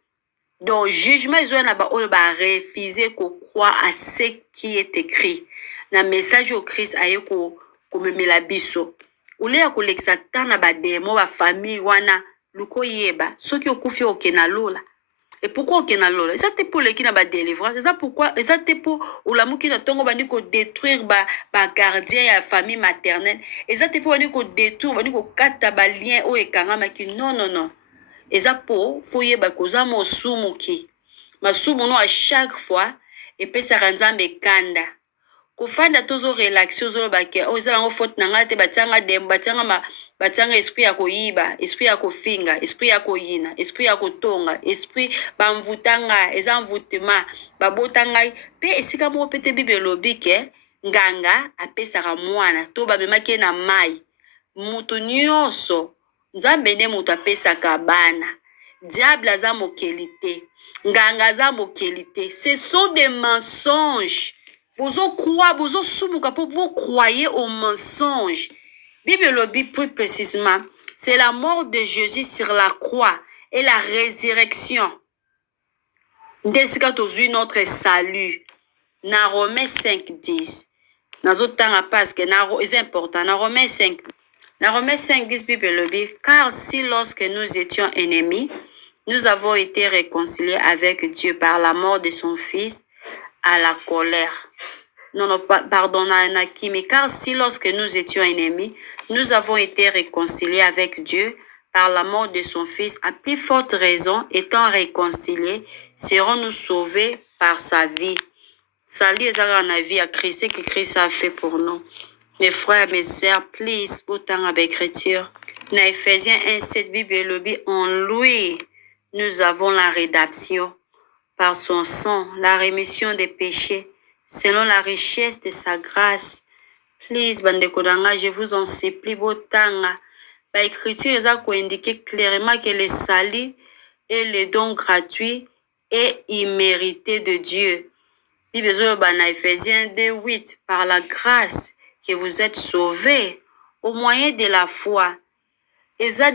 Donc, jugement, ils ont refusé qu'on croit à ce qui est écrit. Na message au Christ aye ko me biso. Ule ya kolekisa tana ba demo ba famille wana luko yeba. Soki okufi okena lola. Et pourquoi okena lola? Ça te pour leki na ba délivrance. C'est ça pourquoi? Ça te pour ulamuki na tongo bandi ko détruire ba gardien ya famille maternelle. Et ça te pour bandi ko détruire bandi ko kata ba lien o ekanga maki. Non non non. Et ça pour faut yeba koza mo sumuki. Masumu no à chaque fois et puis ça ranzambe kanda. Kufanda tozo relaxio zo bake o zala ngo faute nanga te batanga dem batanga esprit ya koyiba, esprit ya kofinga, esprit ya koyina, esprit ya kotonga, esprit bamvutanga, eza mvutema, babotanga pe esika mo pete Bible lobike nganga apesaka mwana to bamemaki na mai. Mutu nyonso Nzambe ne mutu apesaka bana. Diable aza mokelite, nganga za mokelite. Ce sont des mensonges. Vous croyez, vous croyez aux mensonges. Bible le dit plus précisément, c'est la mort de Jésus sur la croix et la résurrection. Desika tozui notre salut. Na Romains 5:10. Nazotanga parce que c'est important. Na Romains 5. Na Romains 5:10 Bible le dit, car si lorsque nous étions ennemis, nous avons été réconciliés avec Dieu par la mort de son Fils à la colère. Non, pardon, mais car si lorsque nous étions ennemis, nous avons été réconciliés avec Dieu par la mort de son Fils, à plus forte raison, étant réconciliés, serons-nous sauvés par sa vie. Salut, la vie à Christ, que Christ a fait pour nous. Mes frères, mes sœurs, please, autant avec écriture. Dans Ephésiens 1:7, Bible le dit, en lui, nous avons la rédemption par son sang, la rémission des péchés, selon la richesse de sa grâce. Please, bandekodanga, je vous en supplie, botanga. Ba écriture eza ko indiquer clairement que le salut est le don gratuit et immérité de Dieu. Dit besoin dans Ephésiens 2:8, par la grâce que vous êtes sauvés au moyen de la foi. eza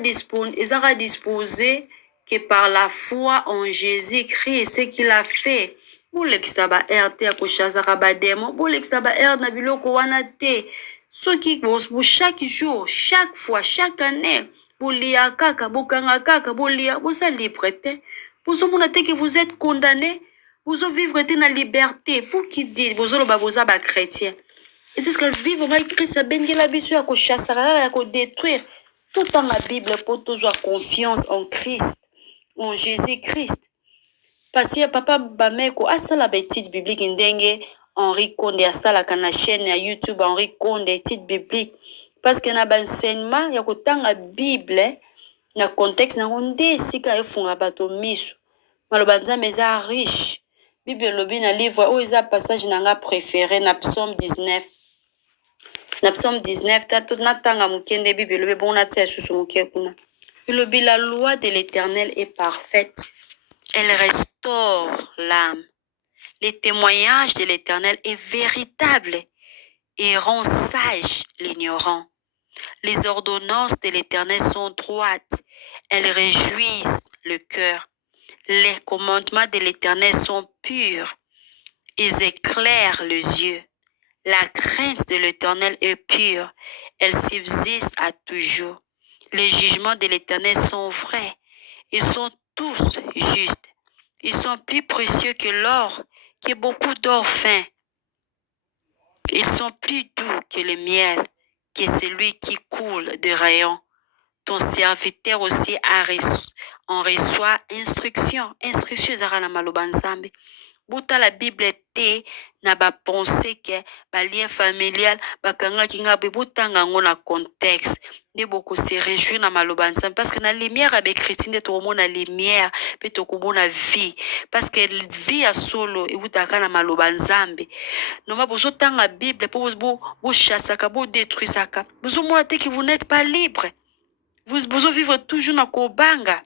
disposé que par la foi en Jésus-Christ, ce qu'il a fait. Bolekisa ba air te akoshazaka ba démon, bolekisa ba air na biloko wana te. Soki chaque jour, chaque fois, chaque année, bolia kaka, bokanga kaka, bolia, bosa libre te. Bozomona te que vous êtes condamné, bozo vivre te na liberté. Vous qui dites, bozo loba boza ba chrétien. Et c'est ce que vivre ma Christ bengela biso ya koshasaka ya ko détruire. Tout dans la Bible pour toujours confiance en Christ, en Jésus-Christ. Parce que papa bameko asala ba étude biblique ndenge Henri Konde asala kana chaîne ya YouTube Henri Konde étude biblique. Parce que na ba enseignement ya kotanga Bible na contexte na nde sika efunga bato miso. Maloba nzambe eza riche. Bible lobi na livre o eza passage nanga préféré na Psaume 19. Na Psaume 19 tato natanga mukende Bible lobi bon na tia susu muke kuna. Lobi la loi de l'Éternel est parfaite. Elle restaure l'âme. Le témoignage de l'Éternel est véritable et rend sage l'ignorant. Les ordonnances de l'Éternel sont droites. Elles réjouissent le cœur. Les commandements de l'Éternel sont purs. Ils éclairent les yeux. La crainte de l'Éternel est pure. Elle subsiste à toujours. Les jugements de l'Éternel sont vrais. Ils sont tous justes. Ils sont plus précieux que l'or, que beaucoup d'or fin. Ils sont plus doux que le miel, que celui qui coule de rayons. Ton serviteur aussi en reçoit instruction. Instruction ezaka na maloba nzambe. Buta la Bible te na ba pensée que ba lien familial bakanga kinga be butanga ngo na contexte. Ne boko se réjouir na maloba nzambe parce que na lumière avec Christ nde to mona lumière pe to komona vie parce que vie ya solo e butaka na maloba nzambe. No ma bozo tanga Bible po bo chassaka bo détruisaka. Bozo mona te que vous n'êtes pas libre. Vous vivre toujours dans Kobanga.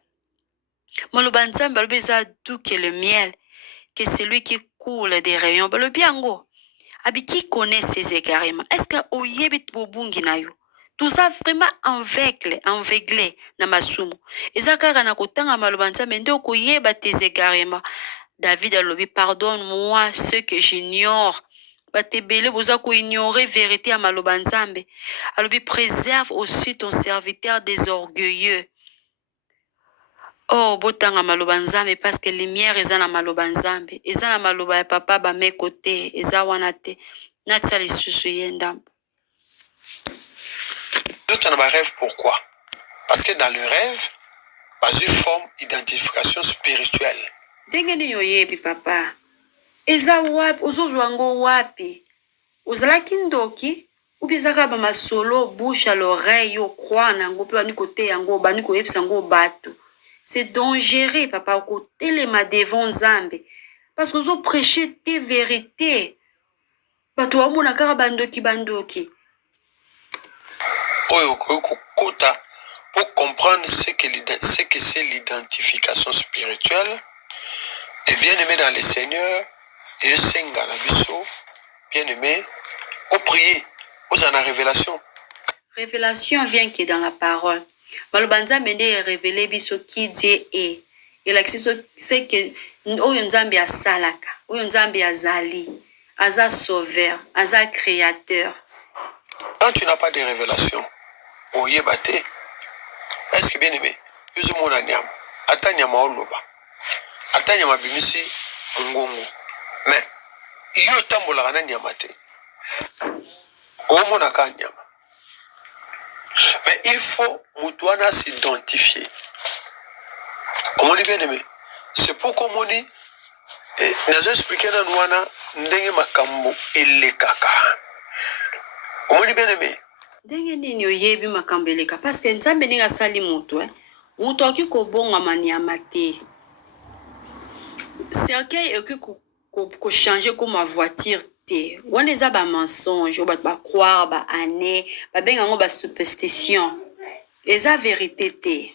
Maloba nzambe alobi eza doux que le miel, que celui qui coule des rayons. Balobi yango. Abi qui connaît ces égarements? Est-ce que oyebi bobungi na yo? Tout ça vraiment aveuglé na masumu. Eza kaka na kotanga maloba nzambe nde okoyeba tes égarements. David alobi pardonne-moi ce que j'ignore. Batebele boza ko ignorer vérité à maloba nzambe. Alobi préserve aussi ton serviteur des orgueilleux. Oh botanga maloba nzambe parce que lumière eza na maloba nzambe. Eza na maloba ya papa ba me côté, eza wana te. Natia lisusu yenda. D'autres on a rêve pourquoi? Parce que dans le rêve, pas une forme d'identification spirituelle. Ndenge ni yoyebi papa. Eza wapi ozozwa ngo wapi? Ozalaki ndoki ubizaka ba masolo bouche à l'oreille yo croire nango pe bani côté yango bani ko yebisa ngo bato. C'est dangereux papa ko telema devant nzambe parce que ozo prêcher tes vérités. Bato wa mona kaka bandoki. Oyo kota pour comprendre ce que c'est l'identification spirituelle. Et bien aimé dans le Seigneur, et senga la biso, bien aimé, au prier, aux en révélation. Révélation vient que dans la parole. Malobanza mende révélé biso qui Dieu est. Et là c'est que oyo nzambe asalaka, oyo nzambe azali, aza sauveur, aza créateur. Quand tu n'as pas de révélation, oye bate, est-ce que bien aimé, yuzu mona nyam, atanya maoloba, atanya mabimisi ngongo, mais yo tambola kana nyama te, omona ka nyama. Mais il faut Moutouana s'identifier. Comment on dit bien aimé? C'est pourquoi on dit, nous expliquons dans Nouana, ndenge makambo elekaka. Comment on dit bien aimé? Ndenge nini oyebi makambo eleka parce que nzambe ninga sali mutu mutu akiko bonga maniama te. Cercueil oki ko changer comme ma voiture te. Wana eza ba mensonge, ba croire, ba année, ba benga ngo ba superstition. Eza vérité te.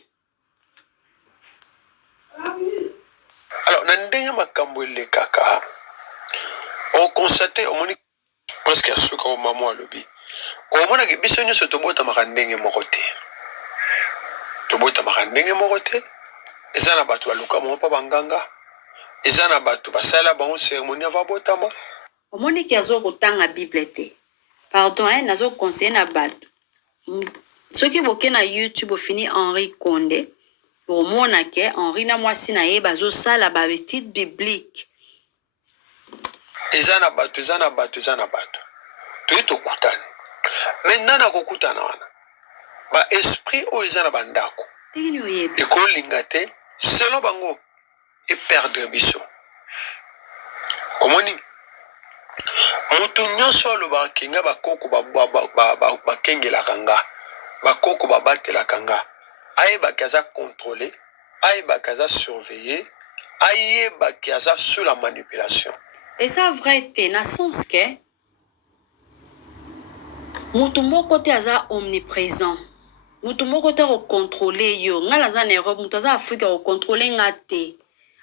Alors, dans ndenge makambo elekaka, on constate on moni presque à ce qu'on maman lobi. On mona que biso nyoso to bota makandenge mokote. tobotamaka ndenge moko te. Eza na bato baluka mo pa banganga. Eza na bato basala bango cérémonie avant botama. Omoni ki azo kotanga Bible te. Pardon, nazo conseiller na bato. Soki boke na YouTube ofini Henri Condé, omona ke Henri na mwasi na ye bazo sala ba petite biblique. Eza na bato. Toye tokutana. Maintenant na kokutana wana. Ba esprit o eza na bandako. Tengini oyebi. Ekolinga te selon bango e perdre biso. Omoni mutu nyonso alobaka kenga bakoko bakengelaka nga, bakoko babatelaka nga, ayebaki aza contrôlé, ayebaki aza surveillé, ayebaki aza sous la manipulation. Et ça vrai te na sens que mutu moko te aza omniprésent. Mutu moko te contrôler yo. Nga naza na Europe, mutu aza Afrika contrôler nga te.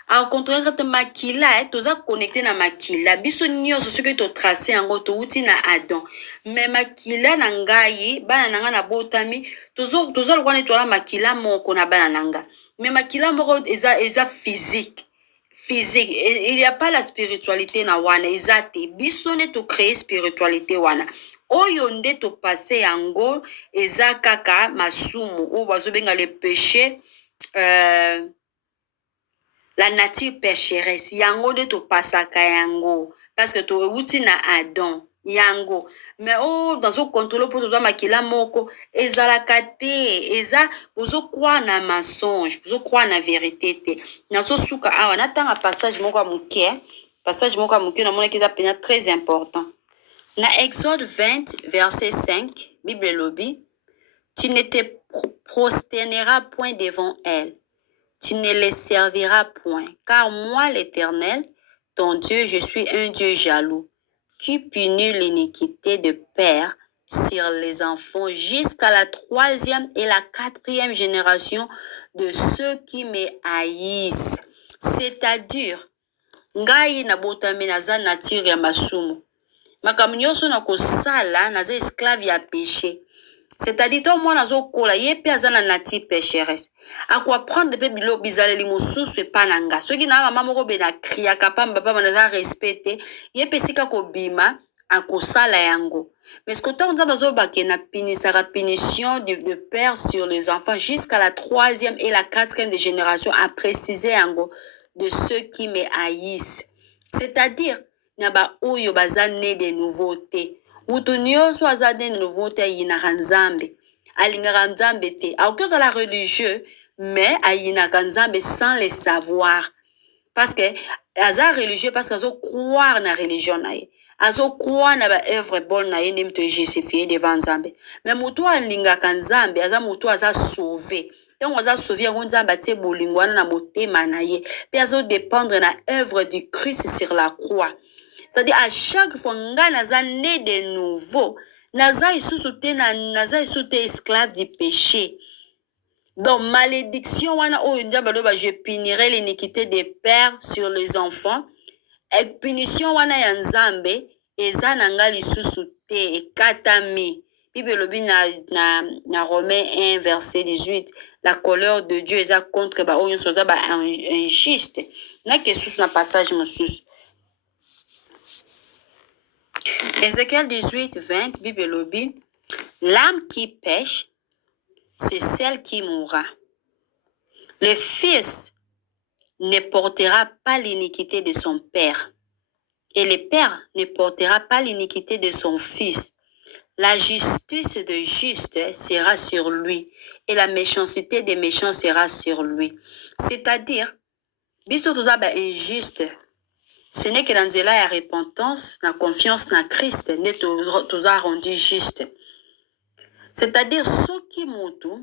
A contrôler nga te makila, toza connecté na makila. Biso nyonso soki to tracé yango to uti na Adam. Mais makila na ngai, bana nanga na botami, toza lokwana tola makila moko na bana nanga. Mais makila moko eza physique. Physique, il n'y a pas la spiritualité na wana, ezate. Biso ne to créer spiritualité wana. Oyo nde to passé yango eza kaka masumu o bazobenga le péché la nature pécheresse yango nde to pasaka yango parce que to uti na Adam yango mais dans un contrôle pour to makila moko ezalaka te eza ozo croire na mensonge ozo croire na vérité te nazo suka awa natanga passage moko ya muke na mona ki za pena très important. Na Exode 20, verset 5, Bible lobby, tu ne te prosterneras point devant elle, tu ne les serviras point, car moi, l'Éternel, ton Dieu, je suis un Dieu jaloux, qui punit l'iniquité de père sur les enfants jusqu'à la 3e et la 4e génération de ceux qui me haïssent. C'est-à-dire, ngai na botame naza nature ya masumu. Makambo nyonso na kosala naza esclave ya péché. C'est-à-dire to mwana zo kola ye pe aza na nature pécheresse. Ako apprendre pe bilo bizaleli mosusu epa na nga. Soki na mama moko be na kriaka pamba papa naza respecté, ye pe sika kobima akosala yango. Mais ce que tant nzamba zo bake na pinisaka punition de père sur les enfants jusqu'à la 3e et la 4e génération a précisé yango de ceux qui me haïssent. C'est-à-dire Naba oyo baza né de nouveauté. Mutu nyonso aza né de nouveauté ayinaka nzambe. Alingaka nzambe te. Aokoza la religieux, mais ayinaka nzambe sans le savoir. Parce que aza religieux parce que azo croire na religion na ye. Azo croire na ba œuvre bonne na ye ndem te justifier devant nzambe. Mais mutu alingaka nzambe aza mutu aza sauvé. Donc aza sauvé yango nzambe atie bolingo wana na motema na ye. Pe azo dépendre na œuvre du Christ sur la croix. C'est-à-dire, à chaque fois, naza né de nouveau, naza isuté esclave du péché. Donc, malédiction, je punirai l'iniquité des pères sur les enfants. Et punition, ya nzambe, eza nanga lisusu te, ekatami. Bible lobi na Romains 1, verset 18. La colère de Dieu eza contre ba oyo soza ba injuste. Na kesusu na passage mosusu. Ézéchiel 18, 20, Bible lobby. L'âme qui pêche, c'est celle qui mourra. Le fils ne portera pas l'iniquité de son père. Et le père ne portera pas l'iniquité de son fils. La justice de juste sera sur lui. Et la méchanceté des méchants sera sur lui. C'est-à-dire, biso tozaba injuste. Ce n'est que dans la repentance, la confiance dans Christ, n'est tout rendu juste. C'est-à-dire, ce qui m'auto,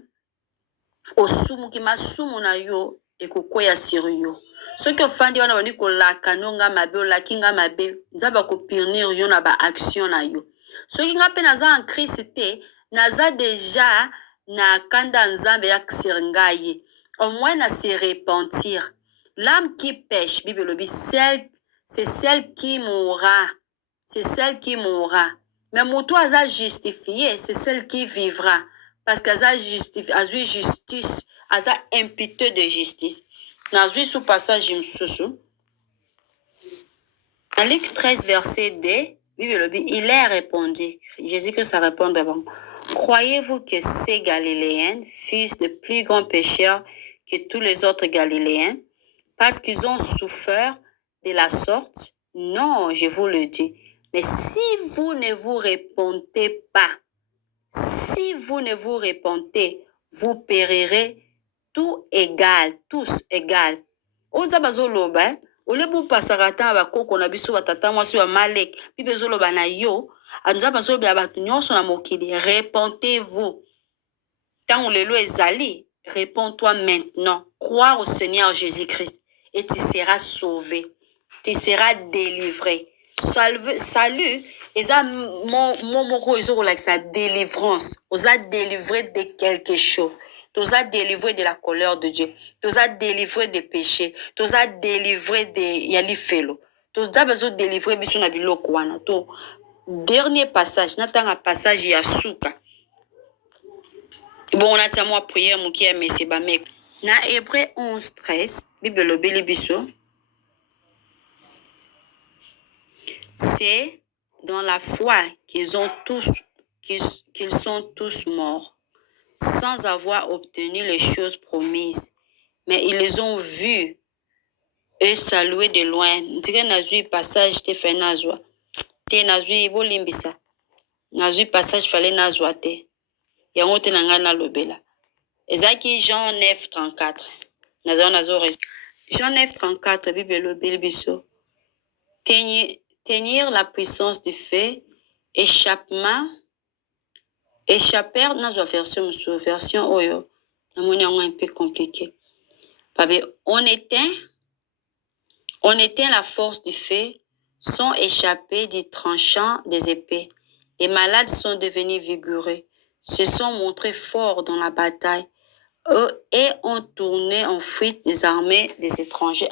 au sumu qui m'a sumu na yo, et kokoya sur yo. Ce qui offandi wana bandi ko la kanonga mabe, la kinga mabe, nzaba ko punir yo na ba action na yo. Ce qui nga pe naza en Christ te, naza déjà na kanda nzambe ya ksiringaye. Au moins na se repentir. L'âme qui pêche, Bible le dit, c'est celle qui mourra. C'est celle qui mourra. Mais moutou aza justifié, c'est celle qui vivra. Parce qu'elle a justice, aza imputeux de justice. Nazwi sous passage msusu. En Luc 13, verset 2, il est répondu, Jésus-Christ a répondu avant, croyez-vous que ces Galiléens fussent de plus grands pécheurs que tous les autres Galiléens, parce qu'ils ont souffert de la sorte? Non, je vous le dis. Mais si vous ne vous repentez pas, si vous ne vous repentez, vous périrez tous égal. Oza bazoloba, ole bu pasarata ba koko na biso batata mwasi wa Malek, bi bezoloba na yo, anza bazoloba batu nyonso na mokili, repentez-vous. Tant lelo ezali, réponds-toi maintenant, crois au Seigneur Jésus-Christ et tu seras sauvé, tu seras délivré. Salut, eza momoko ezoko la sa délivrance, oza délivré de quelque chose. Tu as délivré de la colère de Dieu. Tu as délivré des péchés. Tu as délivré de yalifelo. Tu as besoin de délivrer biso na biloko wana. To dernier passage, natanga passage ya suka. Bon, on a tient moi prière mukia messe ba mek. Na Hébreu 11:13, Bible lobeli biso. C'est dans la foi qu'ils sont tous morts, sans avoir obtenu les choses promises, mais ils les ont vus et salués de loin. Ndike nazui passage te fait nazwa. Te nazui bolimbisa. Nazui passage fallait nazwa te. Yango te nanga na lobela. Ezaki Jean 9:34. Jean 9:34 Bible lobeli biso. Tenir la puissance du feu, échappèrent dans la version oyo. Un peu compliqué. On éteint la force du feu, sont échappés du tranchant des épées. Les malades sont devenus vigoureux, se sont montrés forts dans la bataille et ont tourné en fuite des armées des étrangers.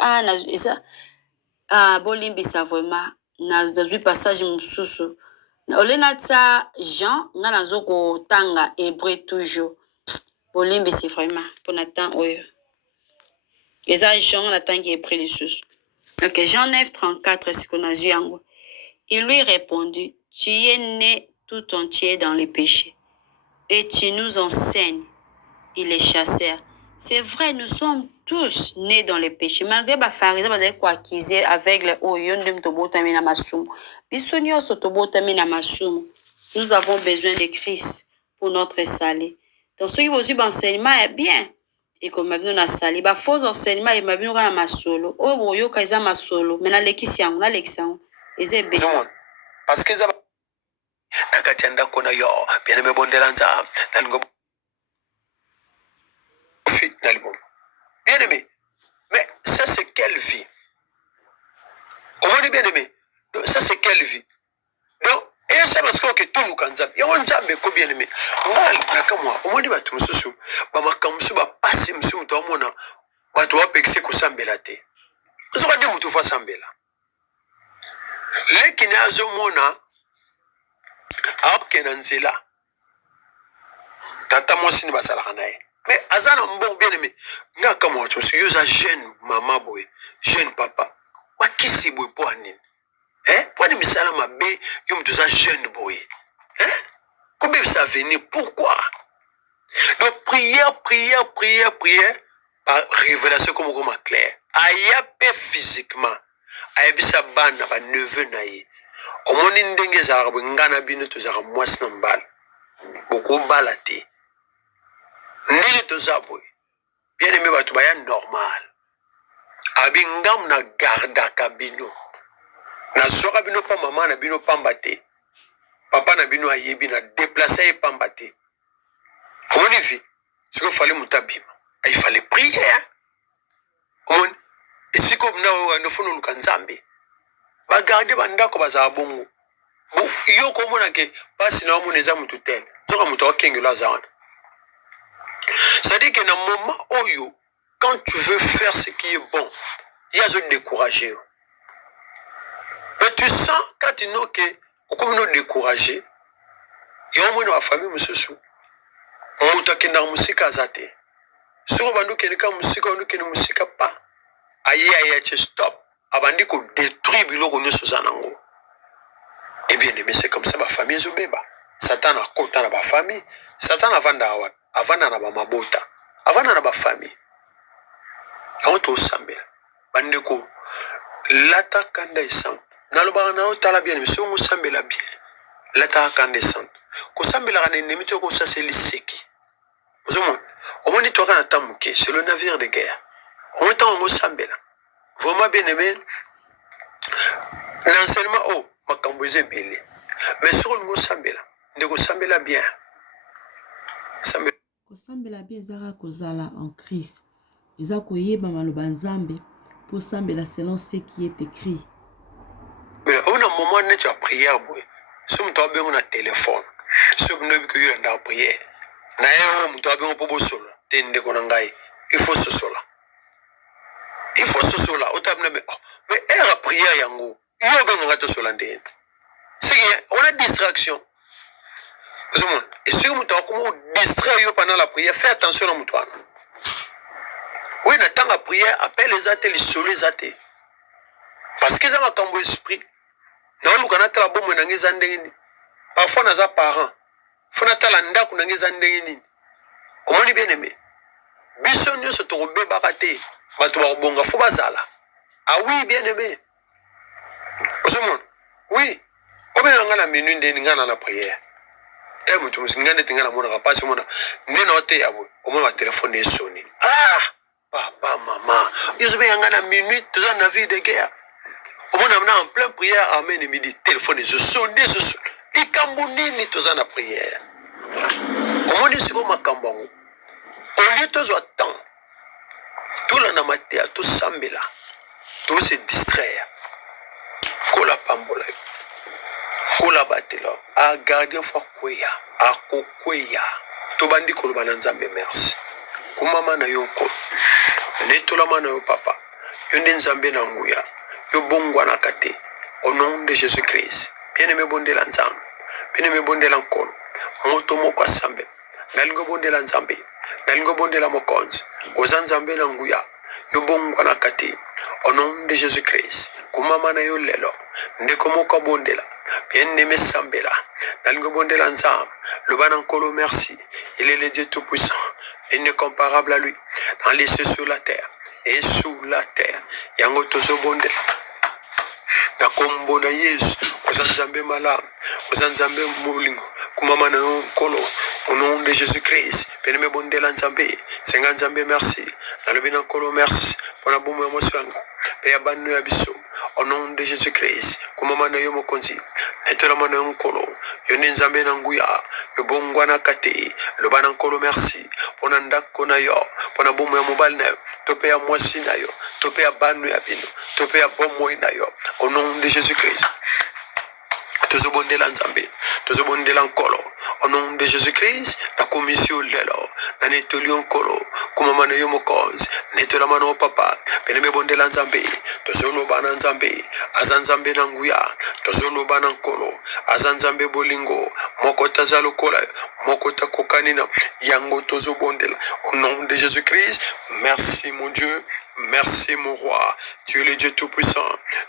Bolimbi ça vraiment. Nazui passage mususu. Olenatsa Jean, nga nazoko tanga Hébreu toujours. Bolimbi c'est vraiment pour Nathan oyo. Eza Jean la tanga Hébreu les. Ok, Jean 9:34 est-ce qu'on a vu en. Il lui répondit, tu es né tout entier dans les péchés et tu nous enseignes. Il les chassèrent. C'est vrai, nous sommes tous nés dans les péchés. Malgré les pharisiens, ils ont acquisé avec les nous avons besoin de Christ pour notre salut. Donc, ceux qui vont suivre l'enseignement est bien. Et comme nous avons sali, bah faux enseignement et mabino kana masolo. Oh boyo kaiza masolo. Mais na lekisiang, na lexiang. Eze be. Parce que ça nakachanda kona yo, bien me bondelanza, nango bien aimé, mais ça c'est quelle vie? Comment dit bien aimé? Ça c'est quelle vie? Donc, et ça parce que tout nous kanzam, ya wanzambe ko bien aimé. Ngal nakamwa, comment dit batu mususu, ba makamsu ba pasi musu mutu amona, batu wa pekse ko sambela te. Ozo ka de mutu fa sambela. Lekini azo mona akena nzela. Tata mwasi ni basala kanaye. Mais azana mbon bien aimé. Nga kama watu si yoza jeune mama boy, jeune papa. Wakisi boy po anini. Pour misala mabe yo mtu za jeune boy. Combien ça venir pourquoi? Donc prière par révélation comme clair. Ayape physiquement. Ayabisa bana ba neveu na ye. Omoni ndenge za ngana bino to za mwasi na mbala. Boko balate. Ndenge to za boy. Bien aimé batu baya normal. Abingam na garda kabino. Na soka bino pa maman na bino pambate. Papa na bino ayebi na déplacer pambate. Comment il vit? Ce qu'il fallait mutabima. Il fallait prier. On et si comme na no fono lukanzambe. Ba garder banda ko baza bongo. Yo ko mona ke pasi na mo neza mutu tel. Soka mutu wakengela zana. C'est-à-dire que dans un moment où, quand tu veux faire ce qui est bon, il y a des découragés. Mais tu sens quand tu n'as que, comme nous découragés, il y a un moment dans la famille, monsieur Sou, on m'a dit que dans la musique azate, Soko bandu kenika musika bandu kene musika pa. Aye stop. Abandi ko détruire biloko nyoso zanango. Et bien aimé, c'est comme ça ma famille zobeba. Satan a kota na ba famille. Satan avanda awa. Avanda na ba mabota. Avanda na ba famille. Yango to sambela. Bandeko lata kanda isan. Naloba na otala bien mais so mo sambela bien. Lata kanda isan. Ko sambela kana ennemi to ko ça c'est liseki. Ozomon. Omoni to kana tamuke, c'est le navire de guerre. On est en sambela. Vraiment bien aimé. L'enseignement oh makamboze belé. Mais sur le mot sambela, ndeko sambela bien. Sambela. Ko sambela bien zara kozala en Christ. Eza koyeba maloba nzambe pour sambela selon ce qui est écrit. Mais on a un moment où tu as prié, si tu as besoin de téléphone, si tu as besoin de prière, tu as besoin de solo, il faut ce sola. Il faut ce sola. Mais elle a prié à Yango. Il y a besoin de sola. On a distraction. Et si tu as distrait pendant la prière, fais attention à toi. Oui, dans la prière, appelle les athées, les solos les athées. Parce qu'ils ont un cambo esprit. Parfois, nous avons parents. Comment bien aimé? Bisonio se trouve baraté. Ah oui, bien aimé. Oui. Combien on a la minute de la prière? Eh, mais tu me dis que tu as pas mon au moins, téléphone est sonné. Ah! Papa, maman. Je suis en minute, tu as une vie de guerre. Au moins, on a en pleine prière, amen, et midi, téléphone, je sonne. Et Kambouni, ni tous en prière. Au moins, c'est comme un Kambongo. Au lieu de tout temps, tout le monde a tout sambela, tout se distraire. Kola pambola, kola batela, a gardien fort kweya, a kokweya. Tobandi kolobana nzambe merci. Kumama na yoko, netolama na yo papa, yonde nzambe na nguya. Yo bongwa na kate au nom de Jésus-Christ. Bien-aimé bonde la nzambe, bien-aimé bonde la nkolo, moto moko asambe, nalingo bonde la nzambe, nalingo bonde la mokonzi, ozanzambe na nguya, yo bongwa na kate au nom de Jésus-Christ. Kumama na yo lelo, ndeko moko bonde la, bien-aimé sambela, nalingo bonde la nzambe, le ban nkolo merci, il est le Dieu tout-puissant, l'incomparable à lui, dans les cieux sur la terre. Et sous la terre, yango tozo bonde. Na kombo na Yesu, ozanzambe malam, ozanzambe mulingo, kumama na nkolo, au nom de Jésus-Christ, bien-aimé bonde la nzambe, senga nzambe merci, na lobi na nkolo merci, pour la bomo ya moswanga, pe ya banu ya biso, au nom de Jésus-Christ, kumama na yo mokonzi, netolama na nkolo, yone nzambe na nguya, yo bongwa na kate, loba na nkolo merci, pour na ndako na yo, pour na bomo ya mobali na yo, tope ya mwasi na yo, tope ya banu ya bino, tope ya bomo na yo, au nom de Jésus-Christ. Tozo bonde la nzambe, tozo bonde la nkolo, au nom de Jésus-Christ, la commission lelo, na netolion kolo, kumama na yo mokonzi, netolama na papa, peneme bonde la nzambe, tozo loba na nzambe, azanzambe na nguya, tozo loba na nkolo, azanzambe bolingo, moko tazalo kola, moko takokanina, yango tozo bonde la, au nom de Jésus-Christ, merci mon Dieu. Merci mon roi, tu es le Dieu tout-puissant,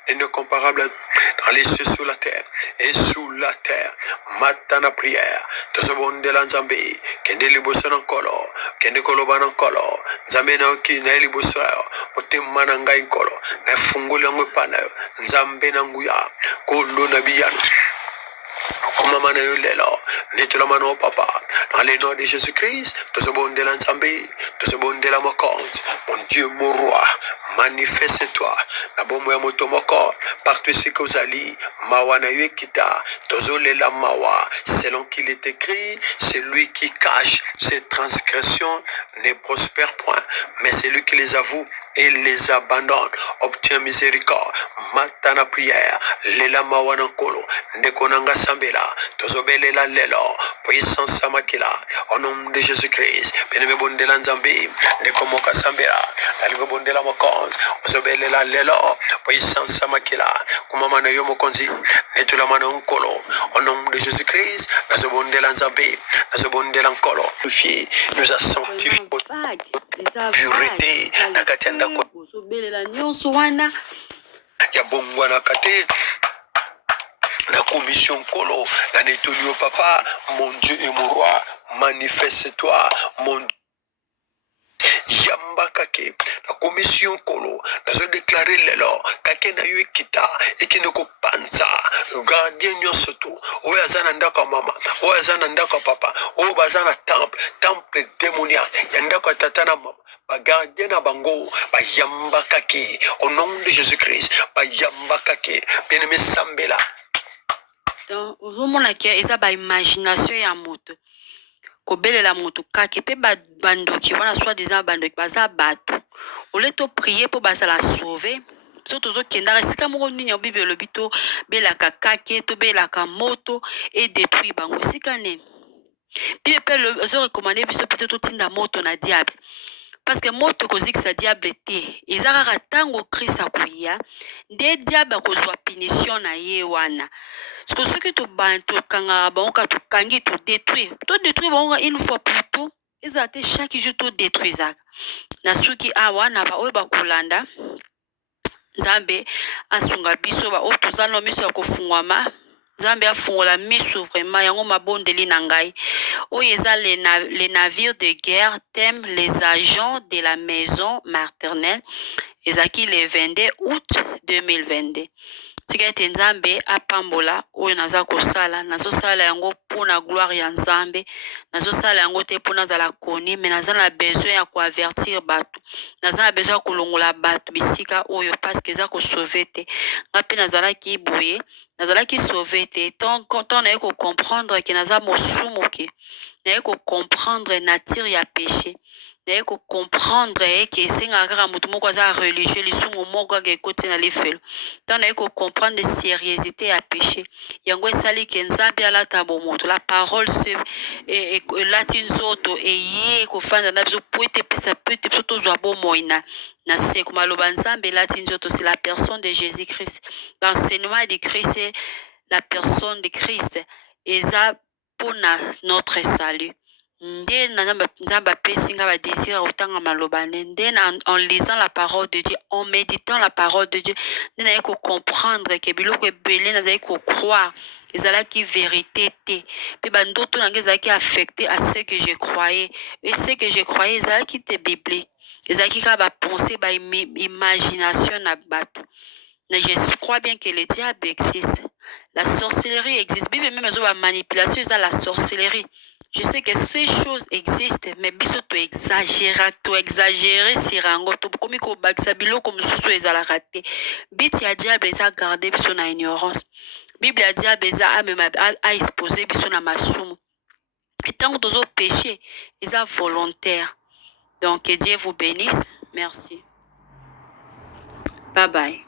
l'incomparable dans les cieux sur la terre et sous la terre. Matana prière, tozobonde la nzambe, kende liboso na nkolo, kende koloba na nkolo, nzambe na oki na liboso na yo, motema na ngai nkolo, na fungoli yango epa na yo, nzambe na nguya, kolo na biyano. Kumama na yo lelo, netolama na papa, dans le nom de Jésus-Christ, tozobonde la nzambe, tozobonde la mokonzi, mon Dieu, mon roi, manifeste-toi, na bomo ya moto moko, partout ce que vous allez, mawa na yo ekita, tozole la mawa, selon qu'il est écrit, c'est lui qui cache ses transgressions, ne prospère point, mais c'est lui qui les avoue et les abandonne, obtient miséricorde, matana prière, lela mawa na nkolo, ndekonanga sambe, Sambela, Tozobelela Lelo, puissance Samakila, au nom de Jésus-Christ, Beneme Bondela Nzambi, Nekomoka Sambela, Aligo Bondela Mokons, Ozobelela Lelo, puissance Samakila, Kumamana Yomokonzi, Netulamana Nkolo, au nom de Jésus-Christ, Nazobondela Nzambi, Nazobondela Nkolo, nous a sanctifié purité, Nakatianda ya bongwana kate la commission Kolo, la netolio papa, mon Dieu et mon roi, manifeste-toi, mon Dieu. Yamba kake, la commission Kolo, nous a déclaré l'élo, kake na yu kita, eki ne ko panza, gardien nyosoto, oya zana ndako mama, oya zana ndako papa, oya bazana temple démoniaque, yandako tatana mama. Gardien à bango, ba yamba kake, au nom de Jésus-Christ, ba yamba kake, bien-aimé Sambela. Donc, au moment où il y a imagination ya moto, ko belela moto kake pe bandoki wana soit disant bandoki baza bato. Ole to prier pour baza la sauver. Surtout zo kenda esika moko nini o Bible lobito bela kake to bela ka moto et détruire bango sika nene. Puis pe le zo recommander biso peut-être tinda moto na diable. Parce que moto kozik sa diable te ezaka tango Christ akoya nde diable kozwa punition na ye wana. Parce que soki to banto kanga bango ka to kangi to détruire bango une fois pour tout ezate chaque jour to détruire na soki awa na ba oyo bakolanda Nzambe asunga biso ba oyo tozana miso ya kofungwama Nzambe afungola miso vraiment yango mabondeli na ngai. Oyo eza les navires de guerre thème les agents de la maison maternelle ezaki le 22 août 2022. Tika ete Nzambe apambola oyo naza kosala nazosala yango mpona gloire ya Nzambe nazosala yango te mpona nazala koni mais naza na besoin ya koavertir bato naza na besoin ya kolongola bato bisika oyo parce que eza kosauve te nga mpe nazalaki boye nazalaki sauve te tant naye kocomprendre ke naza mosumu ke naye kocomprendre nature ya péché naye kocomprendre ke esengaka kaka motu moko aza religieux lisumu moko kaka ekoti na lifelo tant naye kocomprendre sérieuxité ya péché yango esali ke Nzambe alata bomoto la parole se elati nzoto eye kofanda na biso po ete pesa po ete biso tozwa bomoi na seko maloba Nzambe elati nzoto c'est la personne de Jésus-Christ l'enseignement de Christ c'est la personne de Christ eza pona notre salut nde Nzambe apesi nga ba désir otanga maloba nde en lisant la parole de Dieu en méditant la parole de Dieu nde naye ko comprendre ke biloko ebele nazali ko croire ezalaki vérité te pe bandoto nanga ezalaki affecté à ce que je croyais et ce que je croyais ezalaki te biblique ezalaki ka ba pensée ba imagination na bato. Mais je crois bien que le diable existe. La sorcellerie existe. Bible même la manipulation, c'est la sorcellerie. Je sais que ces choses existent, mais biso to exagérer sur rango to komi ko baksa bilo comme susu ezala raté. Bit ya diable eza garder biso na ignorance. Bible ya diable eza a exposer biso na masumu. Et tant que tozo péché, eza volontaire. Donc que Dieu vous bénisse. Merci. Bye bye.